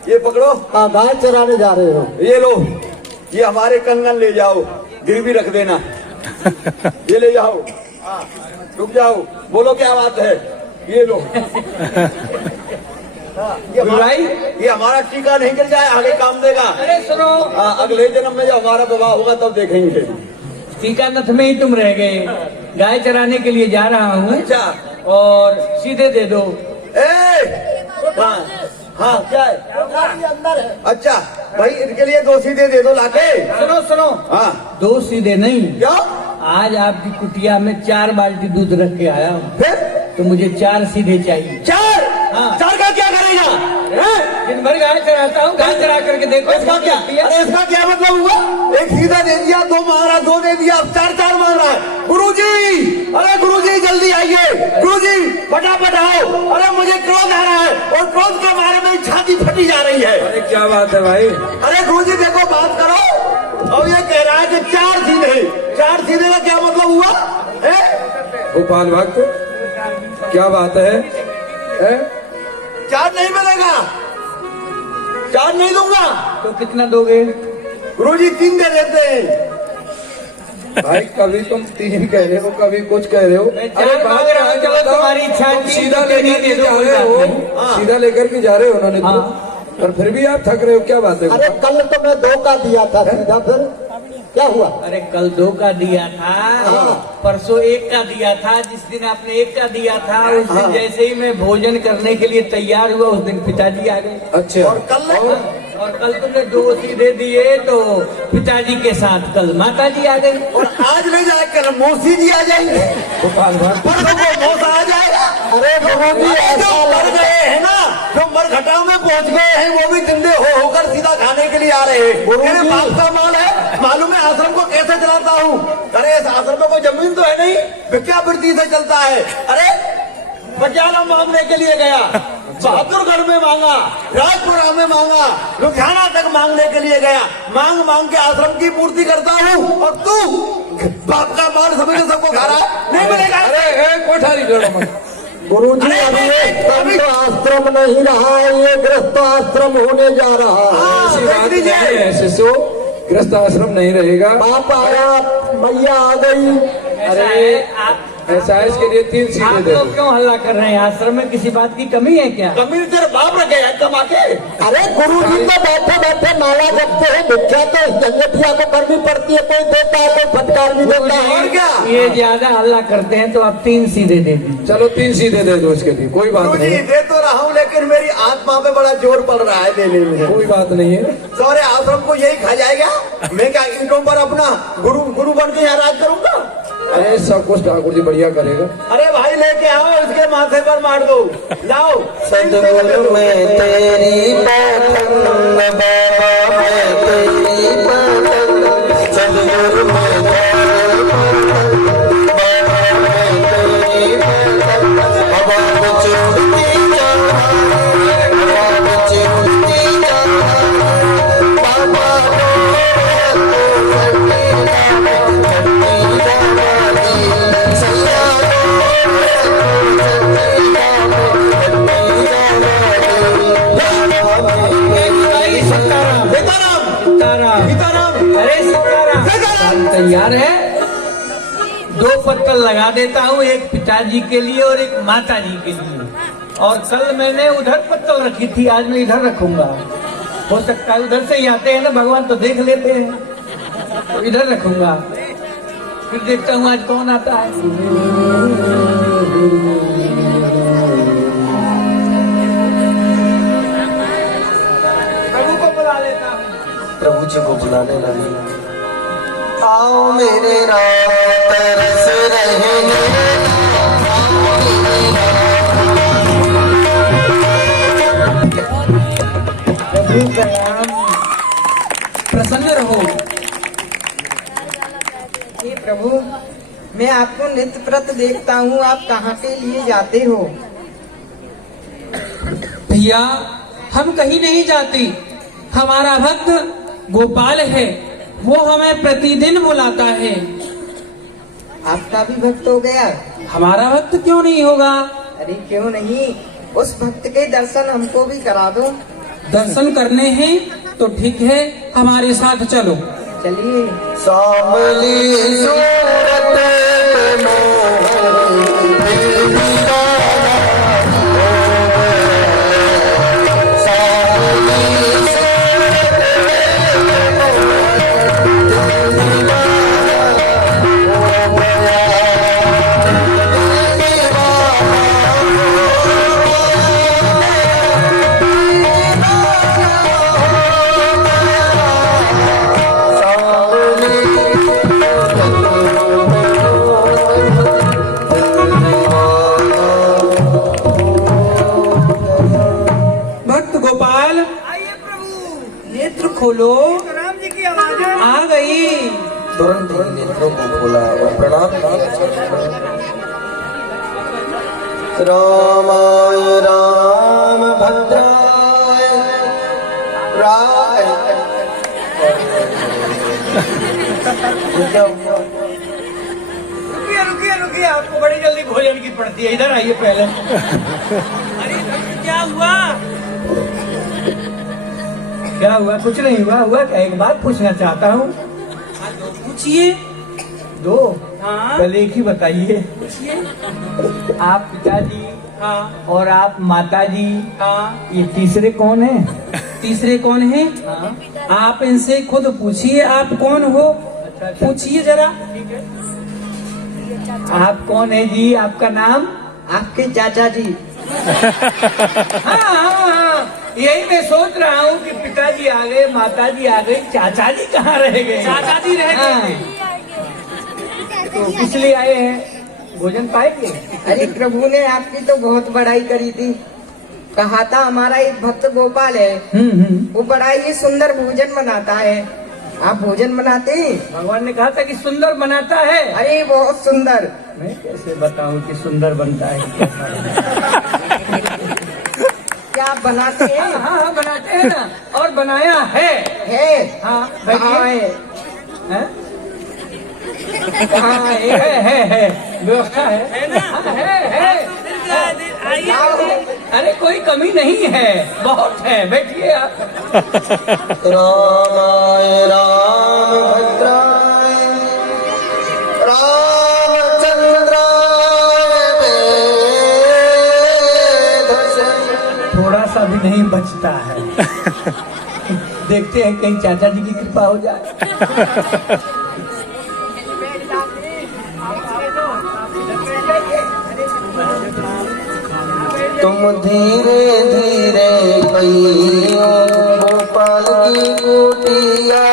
ये पकड़ो। हाँ, गाय चराने जा रहे हो? ये लो, ये हमारे कंगन ले जाओ, गिरवी रख देना। ये ले जाओ। हाँ, रुक जाओ, बोलो क्या बात है। ये लो। गुरु भाई, ये हमारा टीका नहीं गिर जाए, आगे काम देगा। अरे सुनो, अगले जन्म में जब हमारा विवाह होगा तब देखेंगे। टीकानथ में ही तुम रह गए। गाय चराने के लिए जा रहा हूँ। अच्छा, और सीधे दे दो। हाँ, हाँ, क्या है? अंदर है। अच्छा भाई, इनके लिए 2 सीधे दे दो लाके। सुनो। हाँ, 2 सीधे नहीं, क्या? आज आपकी कुटिया में 4 बाल्टी दूध रख के आया हूँ, फिर तो मुझे 4 सीधे चाहिए। 4? हाँ। 4 का क्या करेगा? दिन भर गाय चराता हूँ, गाय चरा करके देखो। इसका क्या? अरे इसका क्या मतलब हुआ? 1 सीधा दे दिया, 2 मांग रहा, 2 दे दिया, अब 4 मांग रहा है। गुरुजी, अरे गुरुजी जल्दी आइए, गुरुजी फटाफट आओ। अरे मुझे क्रोध आ रहा है और क्रोध के बारे में छाती फटी जा रही है। अरे क्या बात है भाई? अरे गुरुजी देखो, बात करो। और ये कह रहा है कि 4 सीधे। 4 सीधे का क्या मतलब हुआ है? गोपाल भक्त, क्या बात है? 4 नहीं मिलेगा, 4 नहीं दूंगा। तो कितना दोगे? गुरुजी 3 दे देते हैं। भाई कभी तुम 3 कह रहे हो, कभी कुछ कह रहे हो। मैं 4 मांग रहा हूँ, चलो तुम्हारी इच्छा है। तुम सीधा 3 लेकर के जा रहे हो, सीधा लेकर के जा रहे हो उन्होंने तो। और फिर भी आप थक रहे हो, क्या बात है? अरे कल तो मैं 2 का दिया था सीधा, फिर क्या हुआ? अरे कल 2 का दिया था, परसों 1 का दिया था। जिस दिन आपने 1 का दिया था, उस दिन जैसे ही मैं भोजन करने के लिए तैयार हुआ, उस दिन पिताजी आ गए। अच्छा, और कल तुमने 2 सीधे दिए, तो पिताजी के साथ कल माता जी आ गई। और आज नहीं जाए, कल मौसी जी आ जाएंगे, गोपाल भक्त, परसों को मौसा आ जाएगा। अरे गुरुजी, जो मर गए हैं ना, जो मरघटाओं में पहुंच गए हैं, वो भी जिंदे होकर सीधा खाने के लिए आ रहे हैं। मेरे बाप का माल है, मालूम है आश्रम को कैसे चलाता हूँ। अरे इस आश्रम में कोई जमीन तो है नहीं, भिक्षावृत्ति से चलता है। अरे पटियाला मांगने के लिए गया, बहादुरगढ़ में मांगा, राजपुरा में मांगा, लुधियाना तक मांगने के लिए गया। मांग मांग के आश्रम की पूर्ति करता हूँ, और तू बाप का माल समझ के सबको खा रहा है। नहीं मिलेगा। अरे कोठारी लड़ो मत। गुरुजी, अभी ये आश्रम नहीं रहा है, ये गृहस्थ आश्रम होने जा रहा है। ऐसी बात नहीं है शिष्यो, गृहस्थ आश्रम नहीं रहेगा। बाप आया, मैया आ गई। अरे ऐसा है, इसके लिए 3 सीधे आप दे दो। लोग क्यों हल्ला कर रहे हैं? आश्रम में किसी बात की कमी है क्या? कमी तेरे बाप रखे हैं कमा के। अरे गुरुजी तो बैठे बैठे माला जपते हैं, भिक्षा तो जंगटिया को करनी पड़ती है, कोई देता है, कोई फटकार भी देता है। और क्या? ये ज्यादा हल्ला करते हैं, तो आप 3 सीधे दे दीजिए। चलो 3 सीधे दे दो, इसके लिए कोई बात गुरुजी नहीं, दे तो रहा हूँ, लेकिन मेरी आत्मा पे बड़ा जोर पड़ रहा है देने में। कोई बात नहीं है। सारे आश्रम को यही खा जाएगा। मैं क्या इनके ऊपर अपना गुरु बन के यहाँ राज करूंगा? अरे सब कुछ ठाकुर जी बढ़िया करेगा। अरे भाई लेके आओ, इसके माथे पर मार दो। लाओ। सदगुरु में तेरी पाठन, बाबा में तेरी पाठन, सदगुरु में तेरी पाठन, बाबा में तेरी पाठन, बाबा में चुनती जाना, बाबा में चुनती जाना, बाबा तैयार है। 2 पत्तल लगा देता हूँ, एक पिताजी के लिए और एक माता जी के लिए। और कल मैंने उधर पत्तल रखी थी, आज मैं इधर रखूंगा। हो सकता है उधर से ही आते हैं ना भगवान, तो देख लेते हैं, तो इधर रखूंगा। फिर देखता हूँ आज कौन आता है। प्रभु को बुला लेता हूँ। प्रभु जी को बुलाने लगे। आओ मेरे रात तरस रहेंगे, प्रभु प्रणाम। प्रसन्न रहो। हे प्रभु, मैं आपको नित्य प्रत देखता हूँ, आप कहाँ पे लिए जाते हो? भैया हम कहीं नहीं जाते, हमारा भक्त गोपाल है, वो हमें प्रतिदिन बुलाता है। आपका भी भक्त हो गया? हमारा भक्त क्यों नहीं होगा? अरे क्यों नहीं, उस भक्त के दर्शन हमको भी करा दो। दर्शन करने हैं तो ठीक है, हमारे साथ चलो। चलिए। सांवली सूरत पे मोहन दिल दीवाना हो गया। सांवली सूरत पे मोहन दिल दीवाना हो गया। दिल भक्त गोपाल आइए प्रभु। नेत्र खोलो। राम जी की आवाज है। आ गई। तुरंत ही नेत्रों को खोला और प्रणाम किया। रामाय राम भद्राय राय। रुकिए रुकिए रुकिए, आपको बड़ी जल्दी भोजन की पड़ती है, इधर आइए पहले। अरे क्या हुआ? क्या हुआ? कुछ नहीं हुआ। हुआ क्या? एक बात पूछना चाहता हूँ। पूछिए। 2? हाँ। पहले एक ही बताइए। आप पिताजी हाँ और आप माताजी, हाँ। ये तीसरे कौन है? तीसरे कौन है? हाँ। आप इनसे खुद पूछिए, आप कौन हो? अच्छा। पूछिए जरा। आप कौन है जी? आपका नाम? आपके चाचा जी। हाँ हाँ हाँ, यही मैं सोच रहा हूँ कि पिताजी आ गए, माताजी आ गई, चाचा जी कहाँ रह गए? चाचा जी रह गए थे। तो किस लिए आए हैं? भोजन पाएंगे? अरे प्रभु ने आपकी तो बहुत बड़ाई करी थी, कहा था हमारा एक भक्त गोपाल है, वो बड़ा ही सुंदर भोजन बनाता है। आप भोजन बनाते हैं? भगवान ने कहा था कि सुंदर बनाता है। अरे बहुत सुंदर। मैं कैसे बताऊं कि सुंदर बनता है? क्या आप बनाते हैं? हाँ हाँ बनाते हैं ना, और बनाया है। हाँ कहाँ बैठिए। है? हैं? कहाँ है व्यवस्था है ना? हाँ, है। अरे कोई कमी नहीं है, बहुत है, बैठिए आप। रामाय राम भद्राय रामचंद्राय वेधसे। थोड़ा सा भी नहीं बचता है। देखते हैं कहीं चाचा जी की कृपा हो जाए। तुम धीरे धीरे कहियो गोपाल की कुटिया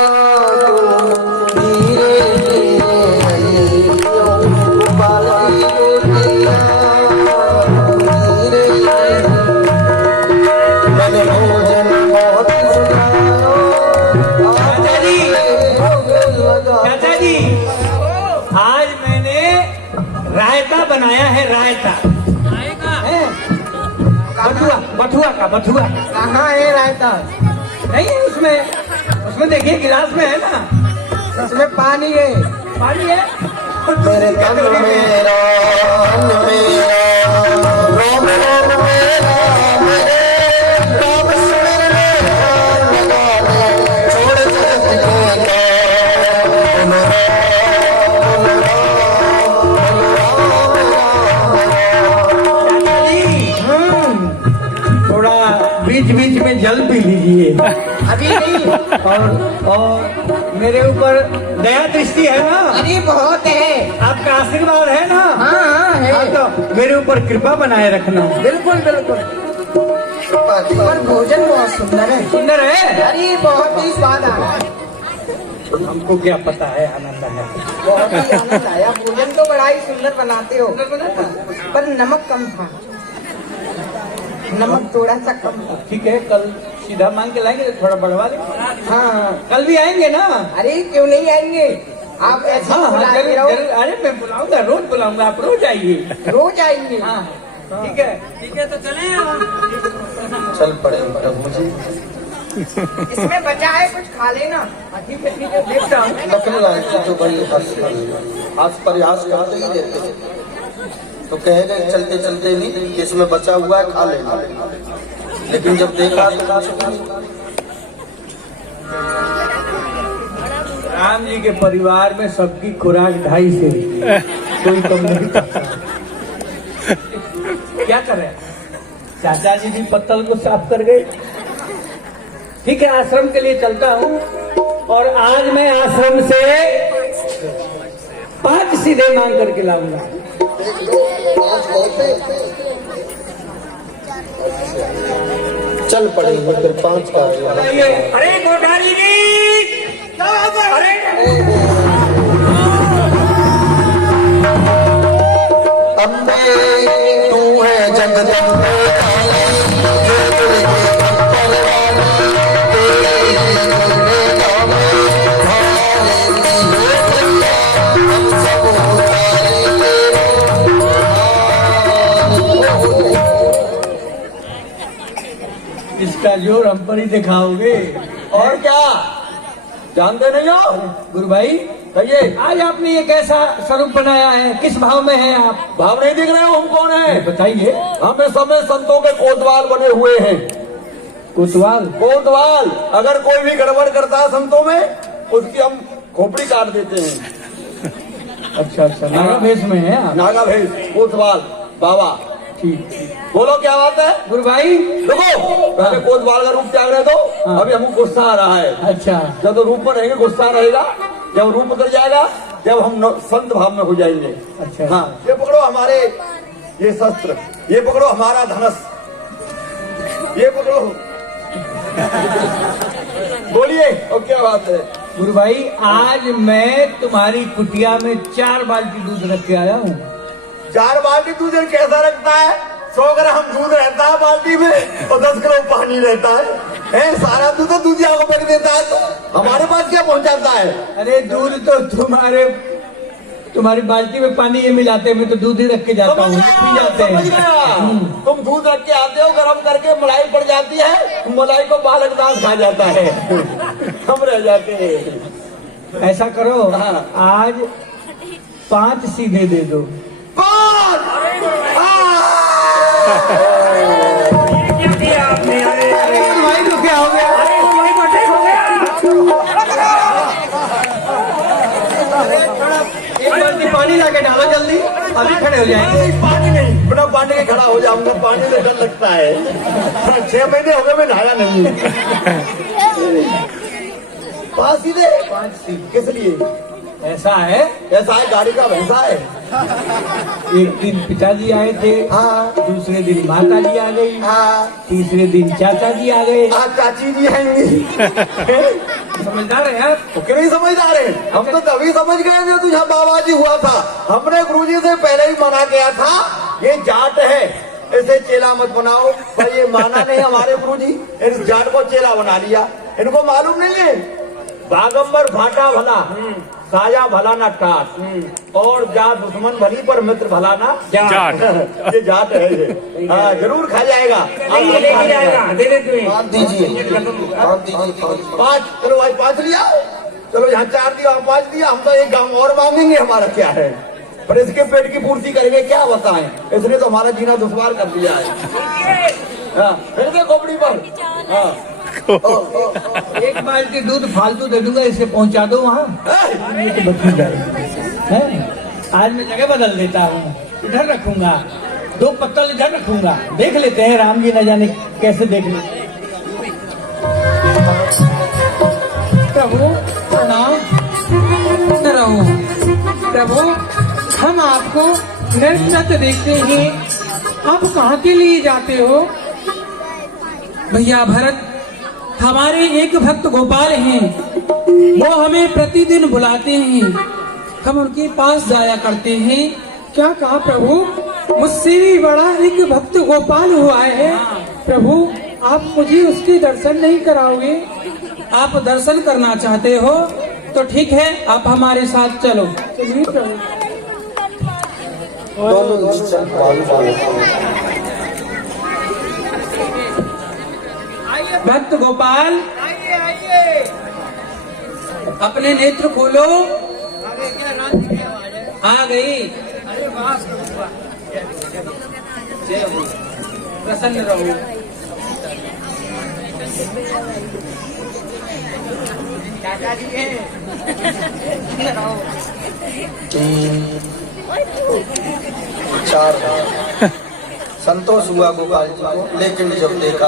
को। धीरे धीरे कहियो गोपाल की कुटिया को। धीरे मैंने भोजन बहुत सुनायो। चाचा जी, चाचा जी, आज मैंने रायता बनाया है, रायता। बथुआ, बथुआ का बथुआ। कहाँ है रायता? नहीं है उसमें देखिए गिलास में है ना, उसमें पानी है। पानी है। मेरे तन मेरा अन्न मेरा राम राम मेरा मेरे राम सुमिर मेरा लगा दे छोड़ जगत के काम। पी लीजिए। अभी नहीं। और मेरे ऊपर दया दृष्टि है ना? अरे बहुत है। आपका आशीर्वाद है ना? हाँ है। हाँ, तो मेरे ऊपर कृपा बनाए रखना। बिल्कुल बिल्कुल। पर भोजन बहुत सुंदर है। सुंदर है? अरे बहुत ही स्वाद आया। हमको क्या पता है, आनंद है। बहुत ही आनंद आया। भोजन तो बड़ा ही सुंदर बनाते हो, पर नमक कम था। नमक थोड़ा सा कम था। ठीक है, कल सीधा मांग के लाएंगे तो थोड़ा बढ़वा लेंगे। हाँ कल भी आएंगे ना? अरे क्यों नहीं आएंगे, आप ऐसे हाँ, बुलाते जरूर, रहो। जरूर। अरे मैं बुलाऊंगा, रोज बुलाऊंगा, आप रोज आइए। रोज आएंगे। हाँ ठीक है। ठीक है, तो चले चल पड़े प्रभु जी। इसमें बचा है, कुछ खा लेना। ठीक है, देखता हूँ। लखन लाल तो बड़ी आज प्रयास करते ही रहते हैं, तो कह गए चलते चलते नहीं कि इसमें बचा हुआ है खा लेना, लेकिन जब देखा तो राम जी के परिवार में सबकी खुराक 2.5 से कोई कम नहीं करता। क्या करें, चाचा जी भी पत्तल को साफ कर गए। ठीक है, आश्रम के लिए चलता हूँ, और आज मैं आश्रम से 5 सीधे मांग करके लाऊंगा। चल पड़े फिर 5 का। अरे कोठारी जी, अरे अम्बे तू है जगदम्बे इसका जोर हम पर ही दिखाओगे। और क्या जानते नहीं हो गुरु भाई? कहिए, आज आपने ये कैसा स्वरूप बनाया है, किस भाव में है आप? भाव नहीं दिख रहे हो? हम कौन है? बताइए। हम इस समय संतों के कोतवाल बने हुए हैं। कोतवाल? कोतवाल, अगर कोई भी गड़बड़ करता है संतों में, उसकी हम खोपड़ी काट देते हैं। अच्छा अच्छा, नागा भेष में है आप? नागा भेष, कोतवाल बाबा। ठीक। बोलो क्या बात है गुरु भाई? देखो, पहले कोतवाल का रूप त्याग रहे दो। हाँ। अभी हमको गुस्सा आ रहा है। अच्छा, जब तो रूप में रहेंगे गुस्सा रहेगा, जब रूप उतर जाएगा, जब हम संत भाव में हो जाएंगे। अच्छा। हाँ, ये पकड़ो हमारे ये शस्त्र, ये पकड़ो हमारा धनुष, ये पकड़ो। बोलिए, और क्या बात है? गुरु भाई, आज मैं तुम्हारी कुटिया में 4 बाल्टी दूध रख के आया हूँ। 4 बाल्टी दूध कैसा रखता है? 100 ग्राम दूध रहता है बाल्टी में, और 10 ग्राम पानी रहता है। सारा दूध तो दूधिया को पक देता है, तो हमारे पास क्या पहुंचाता है? अरे दूध तो तुम्हारी बाल्टी में पानी ये मिलाते हैं, मैं तो दूध ही रख के जाता हूँ, पी जाते समझ हैं। गया। तुम दूध रख के आते हो, गर्म करके मलाई पड़ जाती है, मलाई को बालक दास खा जाता है, हम रह जाते हैं। ऐसा करो, हाँ। आज 5 सीधे दे दो। भाई तो क्या हो गया? एक बाल्टी पानी लाके डालो जल्दी, अभी खड़े हो जाएंगे। पानी नहीं, बिना पानी के खड़ा हो जाऊंगा, पानी से डर लगता है। 6 महीने हो गए मैं नहाया नहीं। 5 सीधे? 5 सीधे किस लिए? ऐसा है, ऐसा है, गाड़ी का भैंसा है। एक दिन पिताजी आए थे, हाँ। दूसरे दिन माता जी आ गई, हाँ। तीसरे दिन चाचा जी आ गए। आज चाची जी आएंगी। समझदार है आप? तो क्यों नहीं समझदार है? हम तो तभी समझ गए जब तुझे बाबा जी हुआ था। हमने गुरुजी से पहले ही मना किया था, ये जाट है, इसे चेला मत बनाओ। पर ये माना नहीं हमारे गुरुजी, इस जाट को चेला बना लिया। इनको मालूम नहीं है, बागंबर भाटा भला, साया भला ना टाट, और जाट दुश्मन भली पर मित्र भला ना जाट। ये जाट है ये। हाँ, जरूर खा जाएगा। दे दे तुम्हें। 5 दीजिए, 5 दीजिए। 5, चलो भाई 5 लिया। चलो यहाँ 4 दिया, 5 दिया। हम तो एक गाँव और मांगेंगे, हमारा क्या है? पर इसके पेट की पूर्ति करेंगे क्या बताएं? इसने तो हमारा जीना दुश्वार कर दिया है। हाँ, फिर दे खोपड़ी पर। हाँ, एक बाल्टी दूध फालतू दे दूंगा, इसे पहुंचा दो वहाँ, ये तो बच जाएगा। आज मैं जगह बदल देता हूँ, इधर रखूंगा, 2 पत्तल इधर रखूंगा। देख लेते हैं, राम जी न जाने कैसे देख लेते। प्रभु प्रणाम रहो। प्रभु हम आपको नृत्य देखते हैं, आप कहाँ के लिए जाते हो? भैया भरत, हमारे एक भक्त गोपाल हैं, वो हमें प्रतिदिन बुलाते हैं, हम उनके पास जाया करते हैं। क्या कहा प्रभु? मुझसे भी बड़ा एक भक्त गोपाल हुआ है। प्रभु आप मुझे उसके दर्शन नहीं कराओगे? आप दर्शन करना चाहते हो तो ठीक है, आप हमारे साथ चलो। चलिए प्रभु। दोनों चल भक्त गोपाल अपने नेत्र खोलो। आ गई। प्रसन्न रहो। चार संतोष हुआ गोपाल जी को, लेकिन जब देखा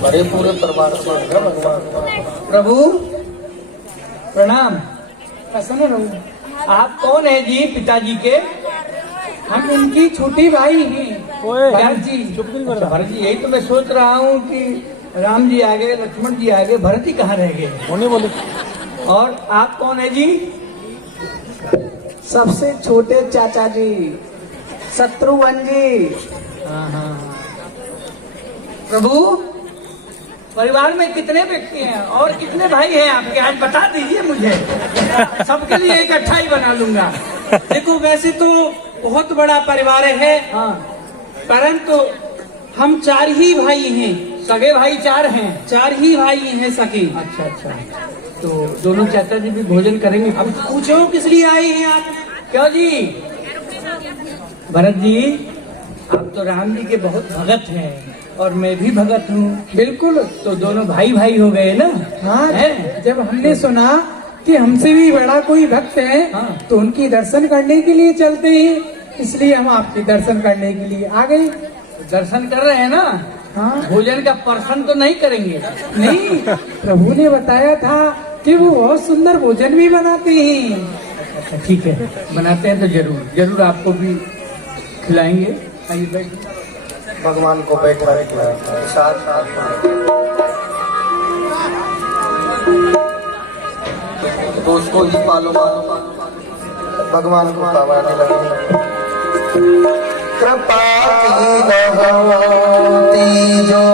बड़े पूरे परिवार से है भगवान। प्रभु प्रणाम। प्रसन्न रहो। आप कौन है जी? पिताजी के? हम इनकी छोटी भाई हैं। भरत जी। भरत जी, यही तो मैं सोच रहा हूँ कि राम जी आ गए, लक्ष्मण जी आ गए, भरत जी कहाँ रह गए? बोले। और आप कौन है जी? सबसे छोटे चाचा जी, शत्रुघ्न जी। प्रभु परिवार में कितने व्यक्ति हैं और कितने भाई हैं आपके? आज बता दीजिए मुझे, सबके लिए इकट्ठा ही बना लूंगा। देखो वैसे तो बहुत बड़ा परिवार है, हाँ, परंतु हम 4 ही भाई हैं। सगे भाई 4 हैं? 4 ही भाई हैं सके। अच्छा अच्छा, तो दोनों चाचा जी भी भोजन करेंगे? अब पूछो किस लिए आए हैं आप? क्यों जी? भरत जी, आप तो राम जी के बहुत भगत हैं और मैं भी भगत हूँ। बिल्कुल। तो दोनों भाई भाई हो गए ना? हाँ, है? जब हमने सुना कि हमसे भी बड़ा कोई भक्त है, हाँ, तो उनकी दर्शन करने के लिए चलते हैं, इसलिए हम आपके दर्शन करने के लिए आ गए। दर्शन कर रहे हैं ना? हाँ। भोजन का पर्सन तो नहीं करेंगे? नहीं, प्रभु ने बताया था कि वो बहुत सुंदर भोजन भी बनाते हैं। अच्छा ठीक है, बनाते हैं तो जरूर जरूर आपको भी खिलाएंगे। आइए बैठिए। भगवान को बैठा साथ तो उसको ही पालो भगवान को पावाने लगे। कृपा की भगवती जो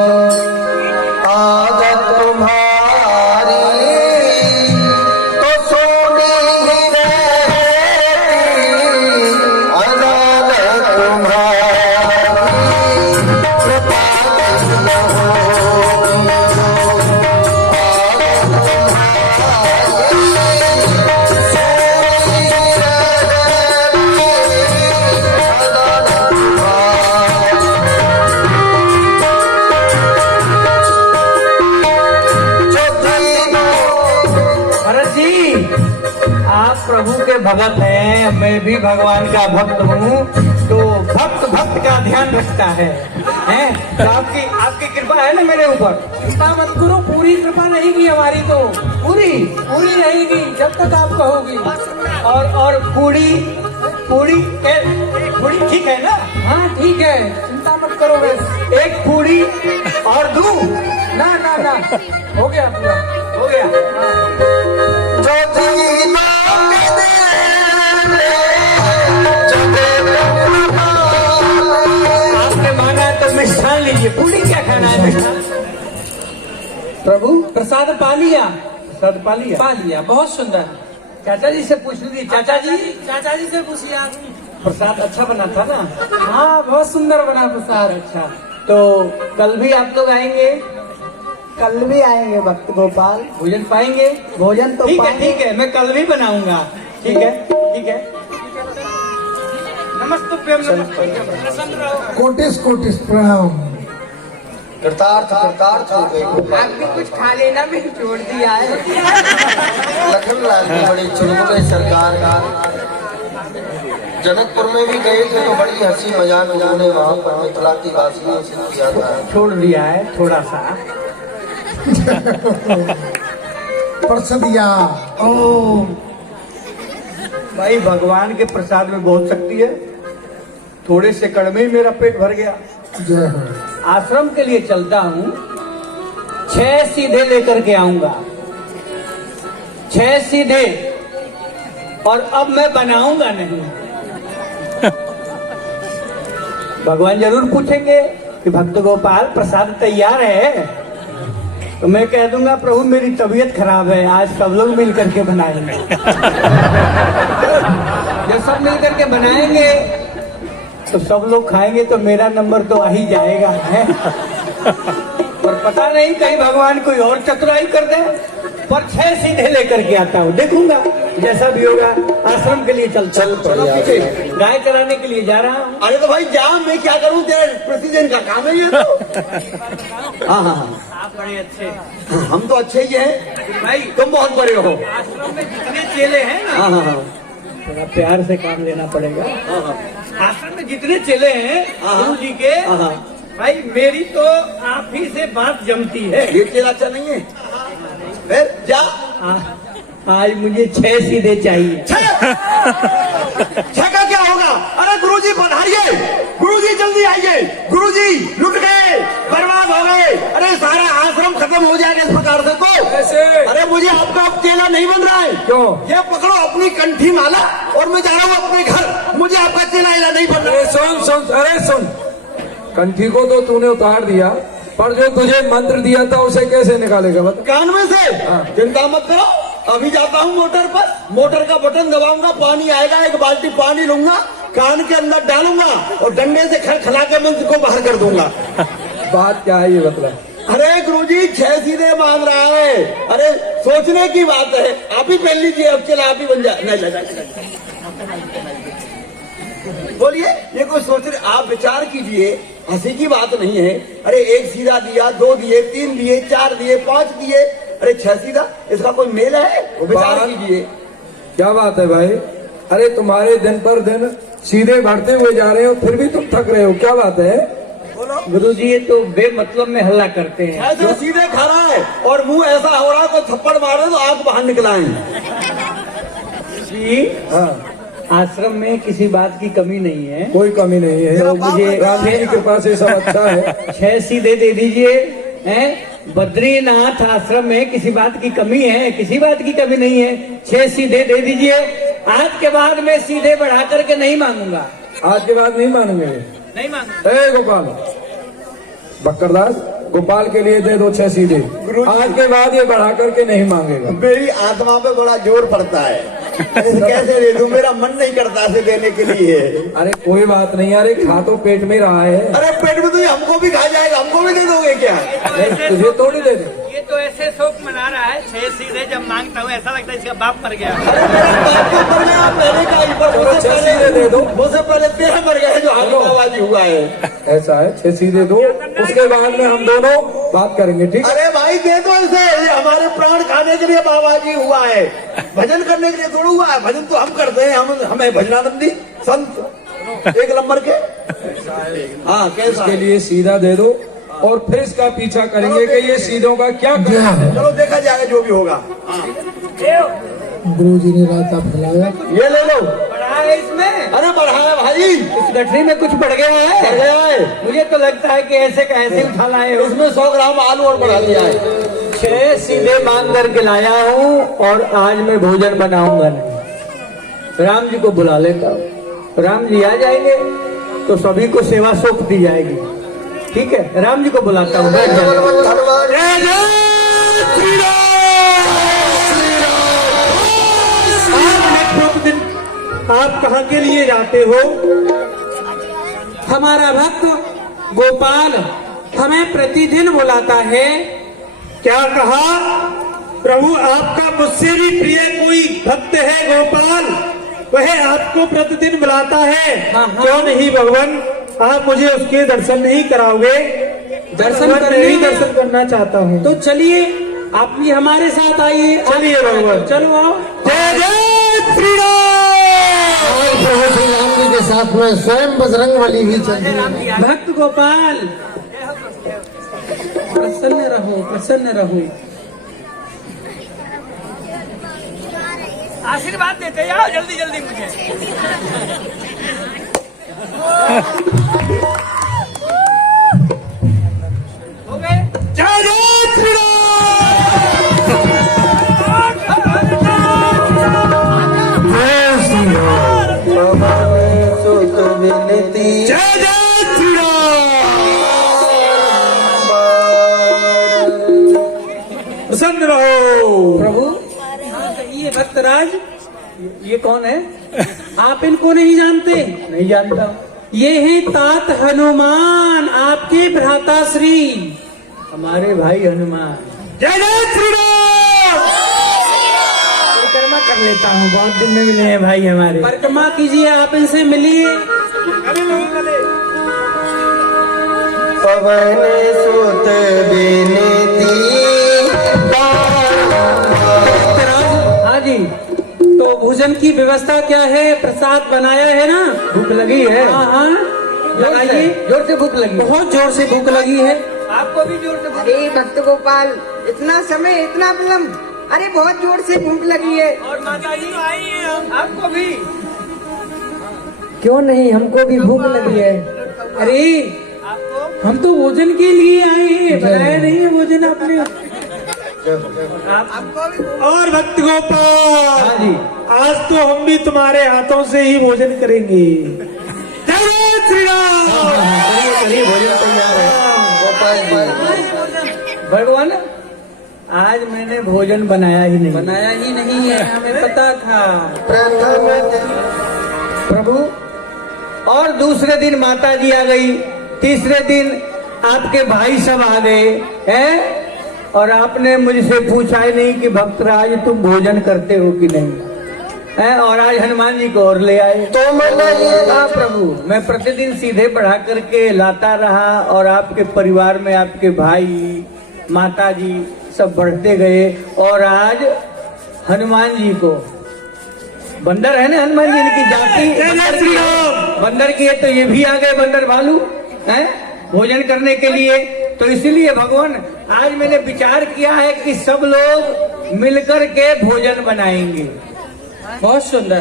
आदत तुम्हारी, तो सोनी ही रहती अदालत तुम्हारी। प्रभु के भगत हैं, मैं भी भगवान का भक्त हूँ, तो भक्त भक्त का ध्यान रखता है, हैं? तो आपकी कृपा है ना मेरे ऊपर? चिंता मत करो, पूरी कृपा रहेगी हमारी, तो पूरी रहेगी जब तक आप कहोगे। और पूरी ठीक है ना? हाँ ठीक है, चिंता मत करो। बस एक पूरी और दूं? ना हो गया, पूरा हो गया। आपने माना तो मिष्ठान लीजिए। पूरी क्या खाना है? मिष्ठान प्रभु प्रसाद पा लिया? प्रसाद पा लिया। बहुत सुंदर। चाचा जी से पूछ लीजिए। चाचा जी से पूछिए। प्रसाद अच्छा बना था ना? हाँ बहुत सुंदर बना प्रसाद। अच्छा, तो कल भी आप लोग आएंगे? कल भी आएंगे भक्त गोपाल। भोजन पाएंगे? भोजन तो ठीक है, मैं कल भी बनाऊंगा। ठीक है। नमस्तुभ्यं। प्रसन्न रहो। कोटिस प्रणाम। कृतार्थ हो गई। आप भी कुछ खा लेना, मैंने छोड़ दिया है। लखन लाल की बड़ी चुलबुले सरकार का जनकपुर में भी गए थे तो बड़ी हंसी मजाक उन्होंने वहाँ पर मिथिला की वासियों से किया था। छोड़ दिया है थोड़ा सा। परसदिया ओ भाई, भगवान के प्रसाद में बहुत शक्ति है। थोड़े से कड़मे ही मेरा पेट भर गया। जय हो। आश्रम के लिए चलता हूँ, 6 सीधे लेकर के आऊंगा, 6 सीधे, और अब मैं बनाऊंगा नहीं। भगवान जरूर पूछेंगे कि भक्त गोपाल प्रसाद तैयार है, तो मैं कह दूंगा प्रभु मेरी तबीयत खराब है, आज सब लोग मिल करके बनाएंगे। जब सब मिल करके बनाएंगे तो सब लोग खाएंगे तो मेरा नंबर तो आ ही जाएगा है। और पता नहीं कहीं भगवान कोई और चतुराई कर दे, पर 6 सीधे लेकर के आता हूँ, देखूंगा जैसा भी होगा। आश्रम के लिए चल पीछे गाय चराने के लिए जा रहा हूँ। अरे तो भाई जा, मैं क्या करूँ, तेरे प्रतिदिन का काम है ये तो। हाँ, आप बड़े अच्छे, हम तो अच्छे ही हैं भाई तुम बहुत बड़े हो। आश्रम में जितने चेले हैं ना, थोड़ा प्यार से काम लेना पड़ेगा। आश्रम में जितने चेले हैं गुरु जी के, भाई मेरी तो आप ही से बात जमती है। ये तेरा अच्छा नहीं है, फिर जा। आज मुझे 6 सीधे चाहिए। 6 का क्या होगा? अरे गुरुजी पधारिए, गुरुजी जल्दी आइए, गुरुजी लुट गए, बर्बाद हो गए, अरे सारा आश्रम खत्म हो जाएगा इस प्रकार से तो। कैसे? अरे मुझे आपका अब चेला नहीं बन रहा है। क्यों? ये पकड़ो अपनी कंठी माला और मैं जा रहा हूँ अपने घर, मुझे आपका चेला इला नहीं बन रहा अरे है। सुन, कंठी को तो तूने उतार दिया, पर जो तुझे मंत्र दिया था उसे कैसे निकालेगा बता? कान में से चिंता मत करो, अभी जाता हूँ मोटर पर, मोटर का बटन दबाऊंगा, पानी आएगा, एक बाल्टी पानी लूंगा, कान के अंदर डालूंगा और डंडे से खला के मंत्र को बाहर कर दूंगा। बात क्या है ये बतला? अरे गुरुजी 6 सीधे मांग रहा है। अरे सोचने की बात है, आप ही पहन लीजिए, अब चला आप ही बन जाए। नहीं बोलिए, ये कोई सोच रहे, आप विचार कीजिए, हंसी की बात नहीं है। अरे 1 सीधा दिया, 2 दिए, 3 दिए, 4 दिए, 5 दिए, अरे 6 सीधा, इसका कोई मेल है? वो विचार कीजिए। क्या बात है भाई? अरे तुम्हारे दिन पर दिन सीधे बढ़ते हुए जा रहे हो, फिर भी तुम थक रहे हो, क्या बात है? गुरु जी ये तो बेमतलब में हल्ला करते हैं। ऐसे सीधे खा रहा है और मुंह ऐसा हो रहा है, तो थप्पड़ मारे तो आंख बाहर निकलाएं। जी आश्रम में किसी बात की कमी नहीं है, कोई कमी नहीं है, तो मुझे राम जी की कृपा से सब अच्छा है। 6 सीधे दे दीजिए। हैं बद्रीनाथ आश्रम में किसी बात की कमी है? किसी बात की कमी नहीं है, 6 सीधे दे दीजिए। आज के बाद मैं सीधे बढ़ा करके नहीं मांगूंगा। आज के बाद नहीं मानेंगे? नहीं मांगूंगा। ए गोपाल, बक्करदास, गोपाल के लिए दे दो 6 सीधे। आज के बाद ये बढ़ा करके नहीं मांगेगा। मेरी आत्मा पे बड़ा जोर पड़ता है, कैसे दे दूं, मेरा मन नहीं करता से देने के लिए। अरे कोई बात नहीं, अरे खा तो पेट में रहा है। अरे पेट में तो ये हमको भी खा जाएगा, हमको भी दे दोगे क्या? नहीं, तुझे थोड़ी दे दे। ये तो ऐसे शोक मना रहा है, 6 सीधे जब मांगता हूँ ऐसा लगता है इसका बाप मर गया। पहले का ही पर चलो 6 सीधे दे दो। मुझसे पहले 13 मर गए जो आवाज हुआ है। ऐसा है, 6 सीधे दो, उसके बाद में हम दोनों बात करेंगे, ठीक? अरे भाई दे दो इसे, ये हमारे प्राण खाने के लिए बाबाजी हुआ है, भजन करने के लिए थोड़ा हुआ है। भजन तो हम करते हैं, हमें भजनानंदी संत 1 नंबर के। हाँ कैसा के लिए सीधा दे दो और फिर इसका पीछा करेंगे कि ये सीधों का क्या करना है। चलो देखा जाएगा जो भी होगा। गुरु जी ने रास्ता फैलाया, ये ले लो। बढ़ा है इसमें? अरे बढ़ाया भाई, इस गठरी में कुछ बढ़ गया है? बढ़ गया है। मुझे तो लगता है कि ऐसे का ऐसे उठा लाए हो। इसमें 100 ग्राम आलू और बढ़ा दिया है। 6 सीधे मांग करके लाया हूँ और आज मैं भोजन बनाऊंगा नहीं। राम जी को बुला लेता हूँ, राम जी आ जाएंगे तो सभी को सेवा सौंप दी जाएगी। ठीक है, राम जी को बुलाता हूँ, बैठ जाइए। आप कहाँ के लिए जाते हो? हमारा भक्त गोपाल हमें प्रतिदिन बुलाता है। क्या कहा? प्रभु आपका मुझसे भी प्रिय कोई भक्त है गोपाल, वह आपको प्रतिदिन बुलाता है। क्यों नहीं भगवान, आप मुझे उसके दर्शन नहीं कराओगे? दर्शन भगवान, करने मैं भी दर्शन करना चाहता हूँ। तो चलिए आप भी हमारे साथ आइए। चलिए भगवान। चलो आओ। जय जय श्री राम। और प्रभु श्री राम जी के साथ में स्वयं बजरंग बली भी चल रही है। भक्त गोपाल प्रसन्न रहो, प्रसन्न रहो। आशीर्वाद देते जाओ जल्दी जल्दी मुझे। हो गए। जय जय श्री जय जय श्री प्रसन्न रहो। प्रभु ये भक्तराज, ये कौन है? आप इनको नहीं जानते? नहीं जानता। ये हैं तात हनुमान, आपके भ्राता श्री। हमारे भाई हनुमान। जय जय श्री राम। परिक्रमा कर लेता हूँ, बहुत दिन में मिले हैं भाई हमारे। परिक्रमा कीजिए, आप इनसे मिलिए। पवन सुत बिनती। हाँ जी। तो भोजन की व्यवस्था क्या है? प्रसाद बनाया है ना? भूख लगी है? हाँ हाँ, लगाइए। जोर से भूख लगी। बहुत जोर से भूख लगी है। आपको भी जोर से भूख। अरे भक्त गोपाल, इतना समय, इतना विलम्ब? अरे बहुत जोर से भूख लगी है। और माता जी आई है, आपको भी? क्यों नहीं, हमको भी भूख लगी है। अरे हम तो भोजन के लिए आए हैं, बनाया नहीं है भोजन आपने। और भक्त गोपाल, आज तो हम भी तुम्हारे हाथों से ही भोजन करेंगे। जय जय श्री राम। करिए भोजन तैयार है। भगवान, आज मैंने भोजन बनाया ही नहीं। बनाया ही नहीं है, हमें पता था। प्रभु, और दूसरे दिन माता जी आ गई, तीसरे दिन आपके भाई सब आ गए हैं, और आपने मुझसे पूछा ही नहीं कि भक्तराज तुम भोजन करते हो कि नहीं है। और आज हनुमान जी को और ले आए। तो मैंने ये हाँ प्रभु, मैं प्रतिदिन सीधे बढ़ा करके लाता रहा, और आपके परिवार में आपके भाई माता जी सब बढ़ते गए, और आज हनुमान जी को, बंदर है ना हनुमान जी, इनकी जाति बंदर की है, तो ये भी आ गए बंदर भालू हैं भोजन करने के लिए। तो इसीलिए भगवान, आज मैंने विचार किया है कि सब लोग मिलकर के भोजन बनाएंगे। बहुत सुंदर,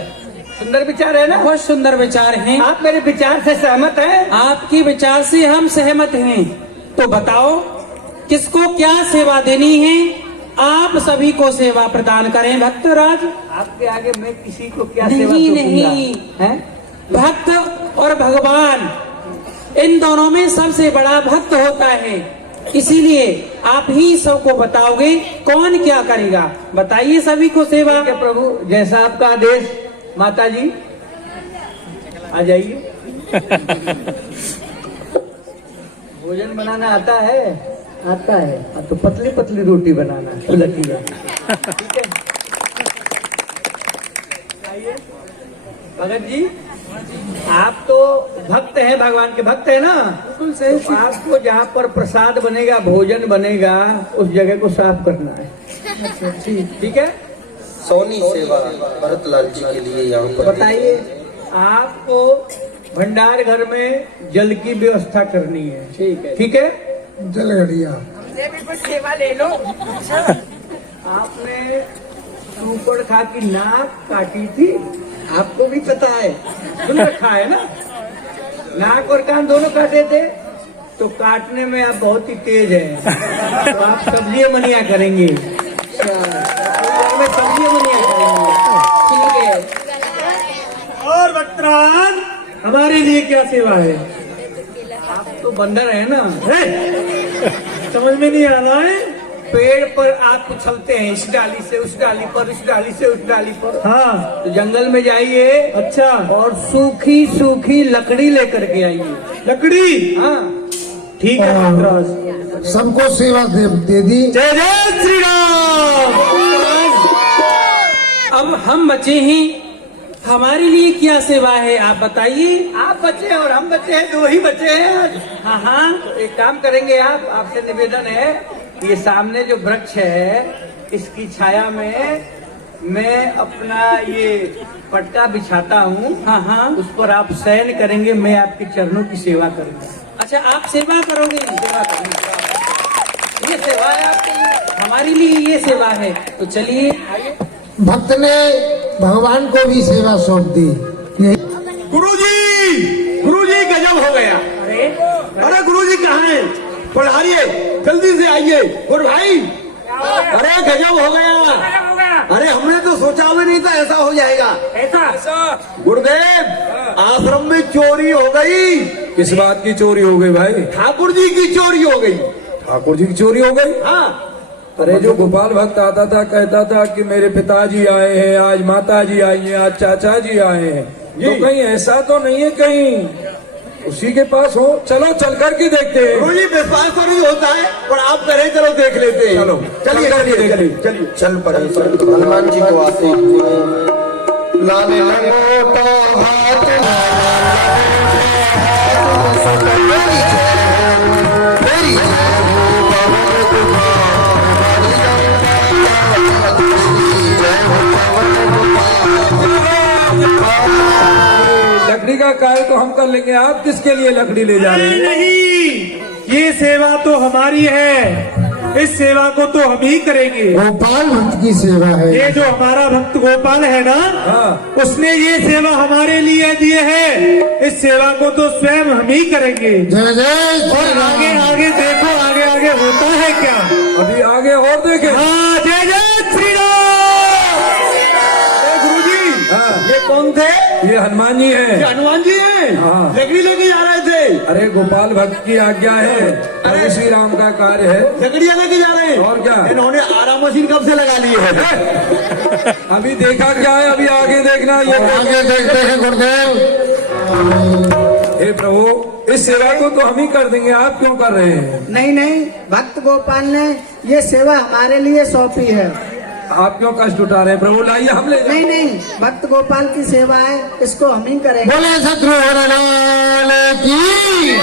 सुंदर विचार है ना? बहुत सुंदर विचार हैं। आप मेरे विचार से सहमत हैं? आपके विचार से हम सहमत हैं। तो बताओ किसको क्या सेवा देनी है? आप सभी को सेवा प्रदान करें भक्तराज। आपके आगे मैं किसी को क्या सेवा नहीं दूंगा? नहीं, हैं? भक्त और भगवान, इन दोनों में सबसे बड़ा भक्त होता है। इसीलिए आप ही सबको बताओगे कौन क्या करेगा। बताइए सभी को सेवा। ठीक है प्रभु, जैसा आपका आदेश। माता जी आ जाइए। भोजन बनाना आता है? आता है। हाँ, तो पतली पतली रोटी बनाना, लकी है। ठीक है, आइए। भगत जी, आप तो भक्त हैं, भगवान के भक्त हैं ना? बिल्कुल सही। तो आपको जहाँ पर प्रसाद बनेगा, भोजन बनेगा, उस जगह को साफ करना है। ठीक है। सोनी सेवा भरतलाल जी के लिए यहाँ पर बताइए, आपको भंडार घर में जल की व्यवस्था करनी है। ठीक है, ठीक है। जलगढ़िया मुझे भी कुछ सेवा ले लो। आपने सूपड़ खा की नाक काटी थी, आपको भी पता है, सुन रखा है ना? नाक और कान दोनों काटे थे, तो काटने में आप बहुत ही तेज हैं। तो आप सब्जी मनिया करेंगे, सब्जी मनिया करेंगे। ठीक है। और भक्तराज, हमारे लिए क्या सेवा है? आप तो बंदर है ना? समझ में नहीं आ रहा है? पेड़ पर आप उछलते हैं, इस डाली से उस डाली पर, इस डाली से उस डाली पर। हाँ, तो जंगल में जाइए। अच्छा। और सूखी सूखी लकड़ी लेकर के आइए। लकड़ी? हाँ, ठीक है भक्तराज। सबको सेवा दे दी। जय जय श्री राम। अब हम बचे हैं हमारे लिए क्या सेवा है आप बताइए। आप बच्चे हैं और हम बच्चे हैं, दो ही बच्चे हैं आज। हाँ हाँ, तो एक काम करेंगे, आप आपसे निवेदन है, ये सामने जो वृक्ष है इसकी छाया में मैं अपना ये पटका बिछाता हूँ। हाँ हाँ, उस पर आप शयन करेंगे, मैं आपके चरणों की सेवा करूंगा। अच्छा आप सेवा करोगे। सेवा करूंगा, ये सेवा है आपके लिए। हमारे लिए ये सेवा है, तो चलिए। भक्त ने भगवान को भी सेवा सौंप दी। गुरुजी गजब हो गया। अरे गुरुजी कहाँ हैं? पधारिए, जल्दी से आइए। गुरु भाई, अरे गजब हो गया। अरे हमने तो सोचा भी नहीं था ऐसा हो जाएगा। ऐसा गुरुदेव, आश्रम में चोरी हो गई। किस बात की चोरी हो गई भाई? ठाकुर जी की चोरी हो गई। ठाकुर जी की चोरी हो गई? हाँ, अरे जो गोपाल भक्त आता था कहता था कि मेरे पिताजी आए हैं, आज माता जी आई हैं, आज चाचा जी आए हैं, तो कहीं ऐसा तो नहीं है कहीं उसी के पास हो? चलो चल कर के देखते हैं। गुरुजी विश्वास तो नहीं होता है, पर आप करें, चलो देख लेते हैं। चलो चलिए चल करके चलिए देखते चलिए हैं। चलिए। चल पड़े हनुमान जी को आते लाने लगो तो हाथ लकड़ी का कार्य तो हम कर लेंगे, आप किसके लिए लकड़ी ले जा रहे हैं? नहीं, ये सेवा तो हमारी है, इस सेवा को तो हम ही करेंगे। गोपाल भक्त की सेवा है। ये जो हमारा भक्त गोपाल है ना, हाँ। उसने ये सेवा हमारे लिए दी है, इस सेवा को तो स्वयं हम ही करेंगे। जय जय और श्री राम। आगे आगे देखो, आगे आगे होता है क्या। अभी आगे और देखें। हाँ, जय जय श्री राम। गुरुजी, हाँ। ये कौन थे? ये हनुमान जी ये हैं। हनुमान जी हैं। हाँ। लकड़ी लेके जा रहे थे। अरे गोपाल भक्त की आज्ञा है, प्रभु श्री राम का कार्य है। लकड़ियां लेके जा रहे हैं। और क्या? इन्होंने आराम मशीन कब से लगा ली है? अभी देखा क्या है, अभी आगे देखना। ये आगे देखते हैं गुरुदेव। हे प्रभु, इस सेवा को तो हम ही कर देंगे, आप क्यों कर रहे हैं? नहीं नहीं, भक्त गोपाल ने ये सेवा हमारे लिए सौंपी है। आप क्यों कष्ट उठा रहे हैं? प्रभु लाइए, हम ले नहीं नहीं, भक्त गोपाल की सेवा है, इसको हम ही करेंगे। बोले शत्रुघ्न लाल की। ये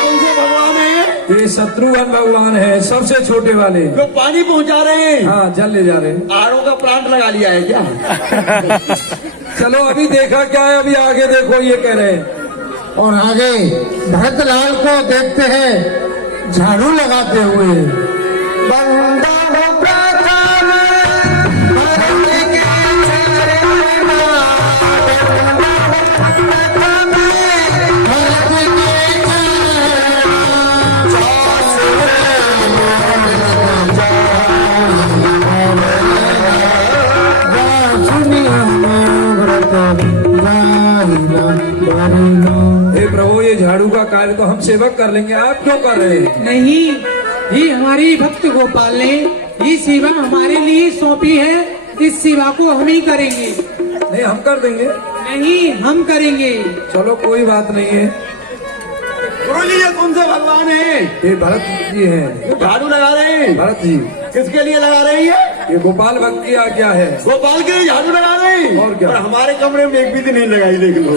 कौन से भगवान है? ये शत्रुघ्न भगवान है, सबसे छोटे वाले, जो पानी पहुंचा रहे हैं। हाँ जल ले जा रहे हैं। आरओ का प्लांट लगा लिया है क्या? चलो अभी देखा क्या है, अभी आगे देखो, ये कह रहे हैं। और आगे भरतलाल को देखते हैं झाड़ू लगाते हुए। हे प्रभु, ये झाड़ू का कार्य तो हम सेवक कर लेंगे, आप क्यों कर रहे हैं? नहीं, ये हमारी भक्त गोपाल ने ये सेवा हमारे लिए सौंपी है, इस सेवा को हम ही करेंगे। नहीं, हम कर देंगे। नहीं, हम करेंगे। चलो कोई बात नहीं है। गुरुजी, ये कौन से भगवान है? ये भरत जी हैं। जो झाड़ू लगा रहे हैं। भरत जी किसके लिए लगा रहे हैं? ये गोपाल भक्त की आज्ञा है। गोपाल के लिए झाड़ू लगा रहे हैं। और क्या? पर हमारे कमरे में एक भी दिन नहीं लगाई, देख लो।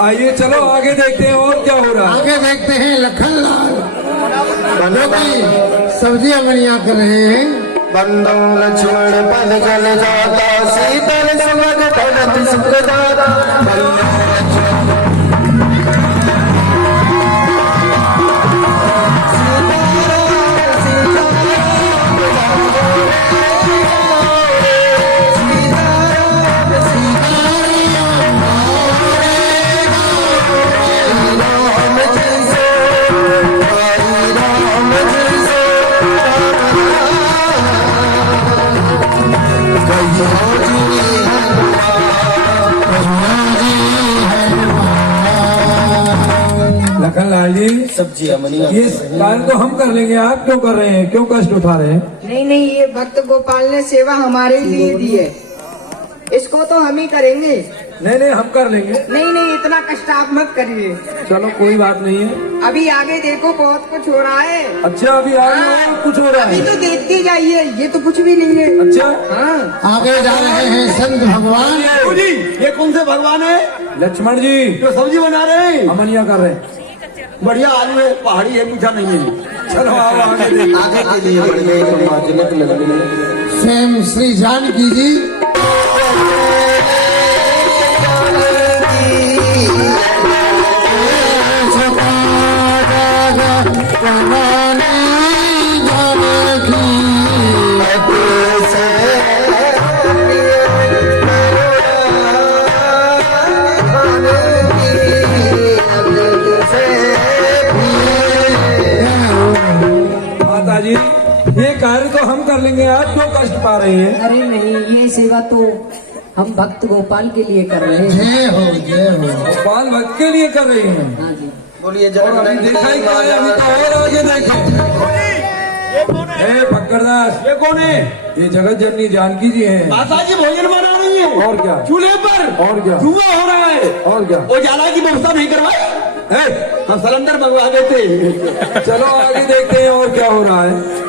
आइए चलो आगे देखते हैं और क्या हो रहा है। आगे देखते हैं लखनलाल जो कि सब्जियां बढ़िया कर रहे हैं। बंदो लक्ष्मण पद जल जाता सीतल सुमन भरत सुख दाता। लखनलाल जी, सब्जियां मनिया। ये कार्य तो हम कर लेंगे, आप क्यों कर रहे हैं? क्यों कष्ट उठा रहे हैं? नहीं नहीं, ये भक्त गोपाल ने सेवा हमारे लिए दी है, इसको तो हम ही करेंगे। नहीं नहीं हम कर लेंगे। नहीं नहीं, इतना कष्ट आप मत करिए। चलो कोई बात नहीं है। अभी आगे देखो, बहुत कुछ हो रहा है। अच्छा अभी आगे और कुछ हो रहा अभी है? तो देखते जाइए, ये तो कुछ भी नहीं है। अच्छा हाँ, आगे जा रहे हैं संत भगवान। प्रभु जी, ये कौन से भगवान है लक्ष्मण जी जो सब्जी बना रहे हैं? अमनिया कर रहे हैं। बढ़िया आलू है, पहाड़ी है, मीठा नहीं है। चलो आओ आगे देखिए। आगे के लिए बढ़िया समाजनिक लगी। स्वयं श्री जानकी जी माता जी ये कार्य तो हम कर लेंगे, आप क्यों कष्ट पा रही हैं? अरे नहीं, ये सेवा तो हम भक्त गोपाल के लिए कर रहे हैं। जय हो जय हो। गोपाल भक्त के लिए कर रही हैं। हाँ जी। बोलिए और अभी देखा ही क्या है, अभी तो और आगे देखें। ए फक्करदास, ये कौन है? ये जगत जननी जानकी जी हैं। माता जी भोजन बना रही है। और क्या? चूल्हे पर और क्या? धुआं हो रहा है। और क्या? वो जाला की व्यवस्था नहीं करवाई है? हम सिलेंडर मंगवा देते। चलो आगे देखते हैं और क्या हो रहा है।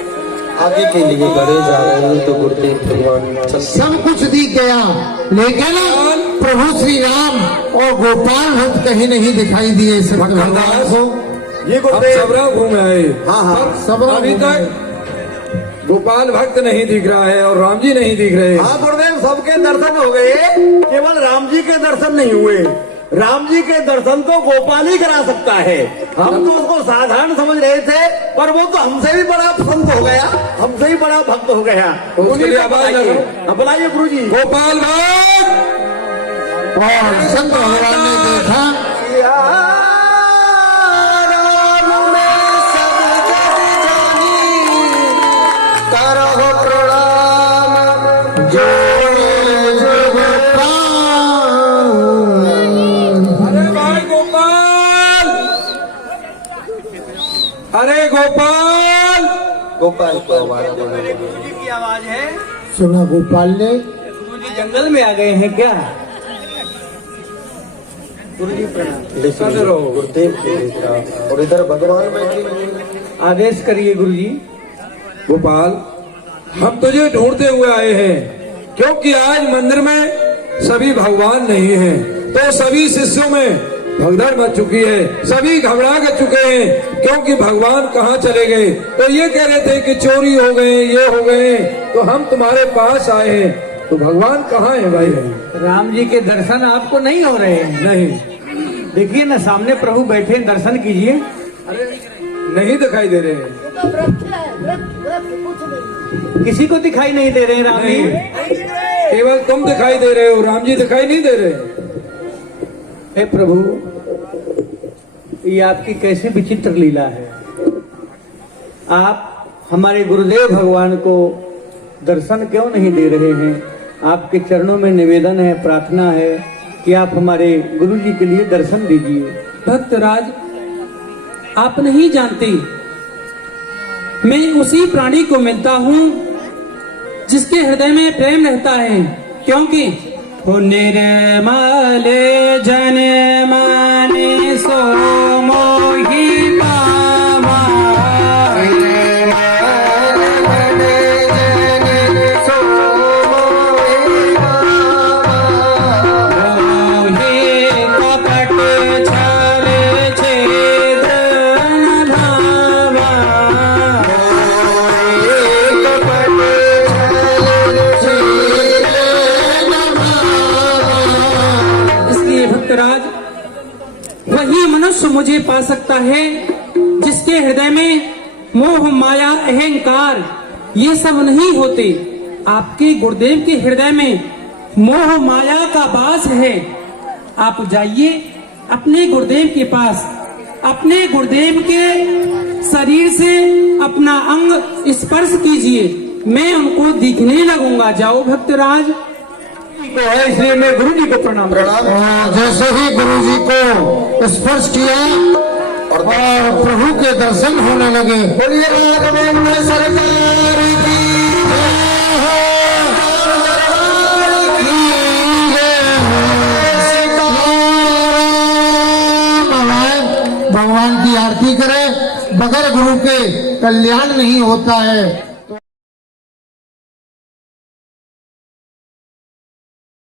आगे के लिए बढ़े जा रहे हैं तो गुरुदेव भगवान सब कुछ दिख गया, लेकिन प्रभु श्री राम और गोपाल भक्त कहीं नहीं दिखाई दिए संत भगवान को। ये अब गुरुदेव सबरा घूमे आए। हाँ हाँ सब अभी तक गोपाल भक्त नहीं दिख रहा है और राम जी नहीं दिख रहे। हाँ गुरुदेव, सबके दर्शन हो गए, केवल राम जी के दर्शन नहीं हुए। राम जी के दर्शन तो गोपाल ही करा सकता है। हम तो उसको साधारण समझ रहे थे, पर वो तो हमसे भी बड़ा संत हो गया, हमसे भी बड़ा भक्त हो गया। उसके लिए आवाज लगाओ। अब बुलाइए गुरु जी। गोपाल भक्त। और संत भगवान ने देखा अरे भाई गोपाल, अरे गोपाल। गोपाल को आवाज देने लगे। की आवाज है। सुना गोपाल ने। गुरु जी जंगल में आ गए हैं क्या? गुरु जी प्रणाम। कर रहो। गुरुदेव को देख रहा और इधर भगवान बैठे हुए हैं। आदेश करिए गुरु जी। गोपाल, हम तुझे ढूंढते हुए आए हैं, क्योंकि आज मंदिर में सभी भगवान नहीं हैं, तो सभी शिष्यों में भगदड़ मच चुकी है, सभी घबरा कर चुके हैं, क्योंकि भगवान कहाँ चले गए। तो ये कह रहे थे कि चोरी हो गए, ये हो गए, तो हम तुम्हारे पास आए हैं। तो भगवान कहाँ है भाई? राम जी के दर्शन आपको नहीं हो रहे हैं? नहीं। देखिए ना, सामने प्रभु बैठे हैं, दर्शन कीजिए। नहीं दिखाई दे रहे हैं। किसी को दिखाई नहीं दे रहे हैं राम जी। केवल तुम दिखाई दे रहे हो, राम जी दिखाई नहीं दे रहे। हे प्रभु, ये आपकी कैसी विचित्र लीला है। आप हमारे गुरुदेव भगवान को दर्शन क्यों नहीं दे रहे हैं? आपके चरणों में निवेदन है, प्रार्थना है कि आप हमारे गुरु जी के लिए दर्शन दीजिए। भक्तराज, आप नहीं जानते, मैं उसी प्राणी को मिलता हूँ जिसके हृदय में प्रेम रहता है, क्योंकि हो निर्मल जन माने सो मोहि पावा। मोहि कपट छल छेद न भावा। इसलिए भक्तराज, वही मनुष्य मुझे पा सकता है जिसके हृदय में मोह माया अहंकार ये सब नहीं होते। आपके गुरुदेव के हृदय में मोह माया का वास है। आप जाइए अपने गुरुदेव के पास, अपने गुरुदेव के शरीर से अपना अंग स्पर्श कीजिए, मैं उनको दिखने लगूंगा। जाओ भक्तराज। तो है, इसलिए मैं गुरु जी को प्रणाम करता हूं। और जैसे ही गुरु जी को स्पर्श किया और प्रभु के दर्शन होने लगे। बोलिए राघवेंद्र सरकार की जय हो, सरकार की जय हो, बगैर गुरु के कल्याण नहीं होता है।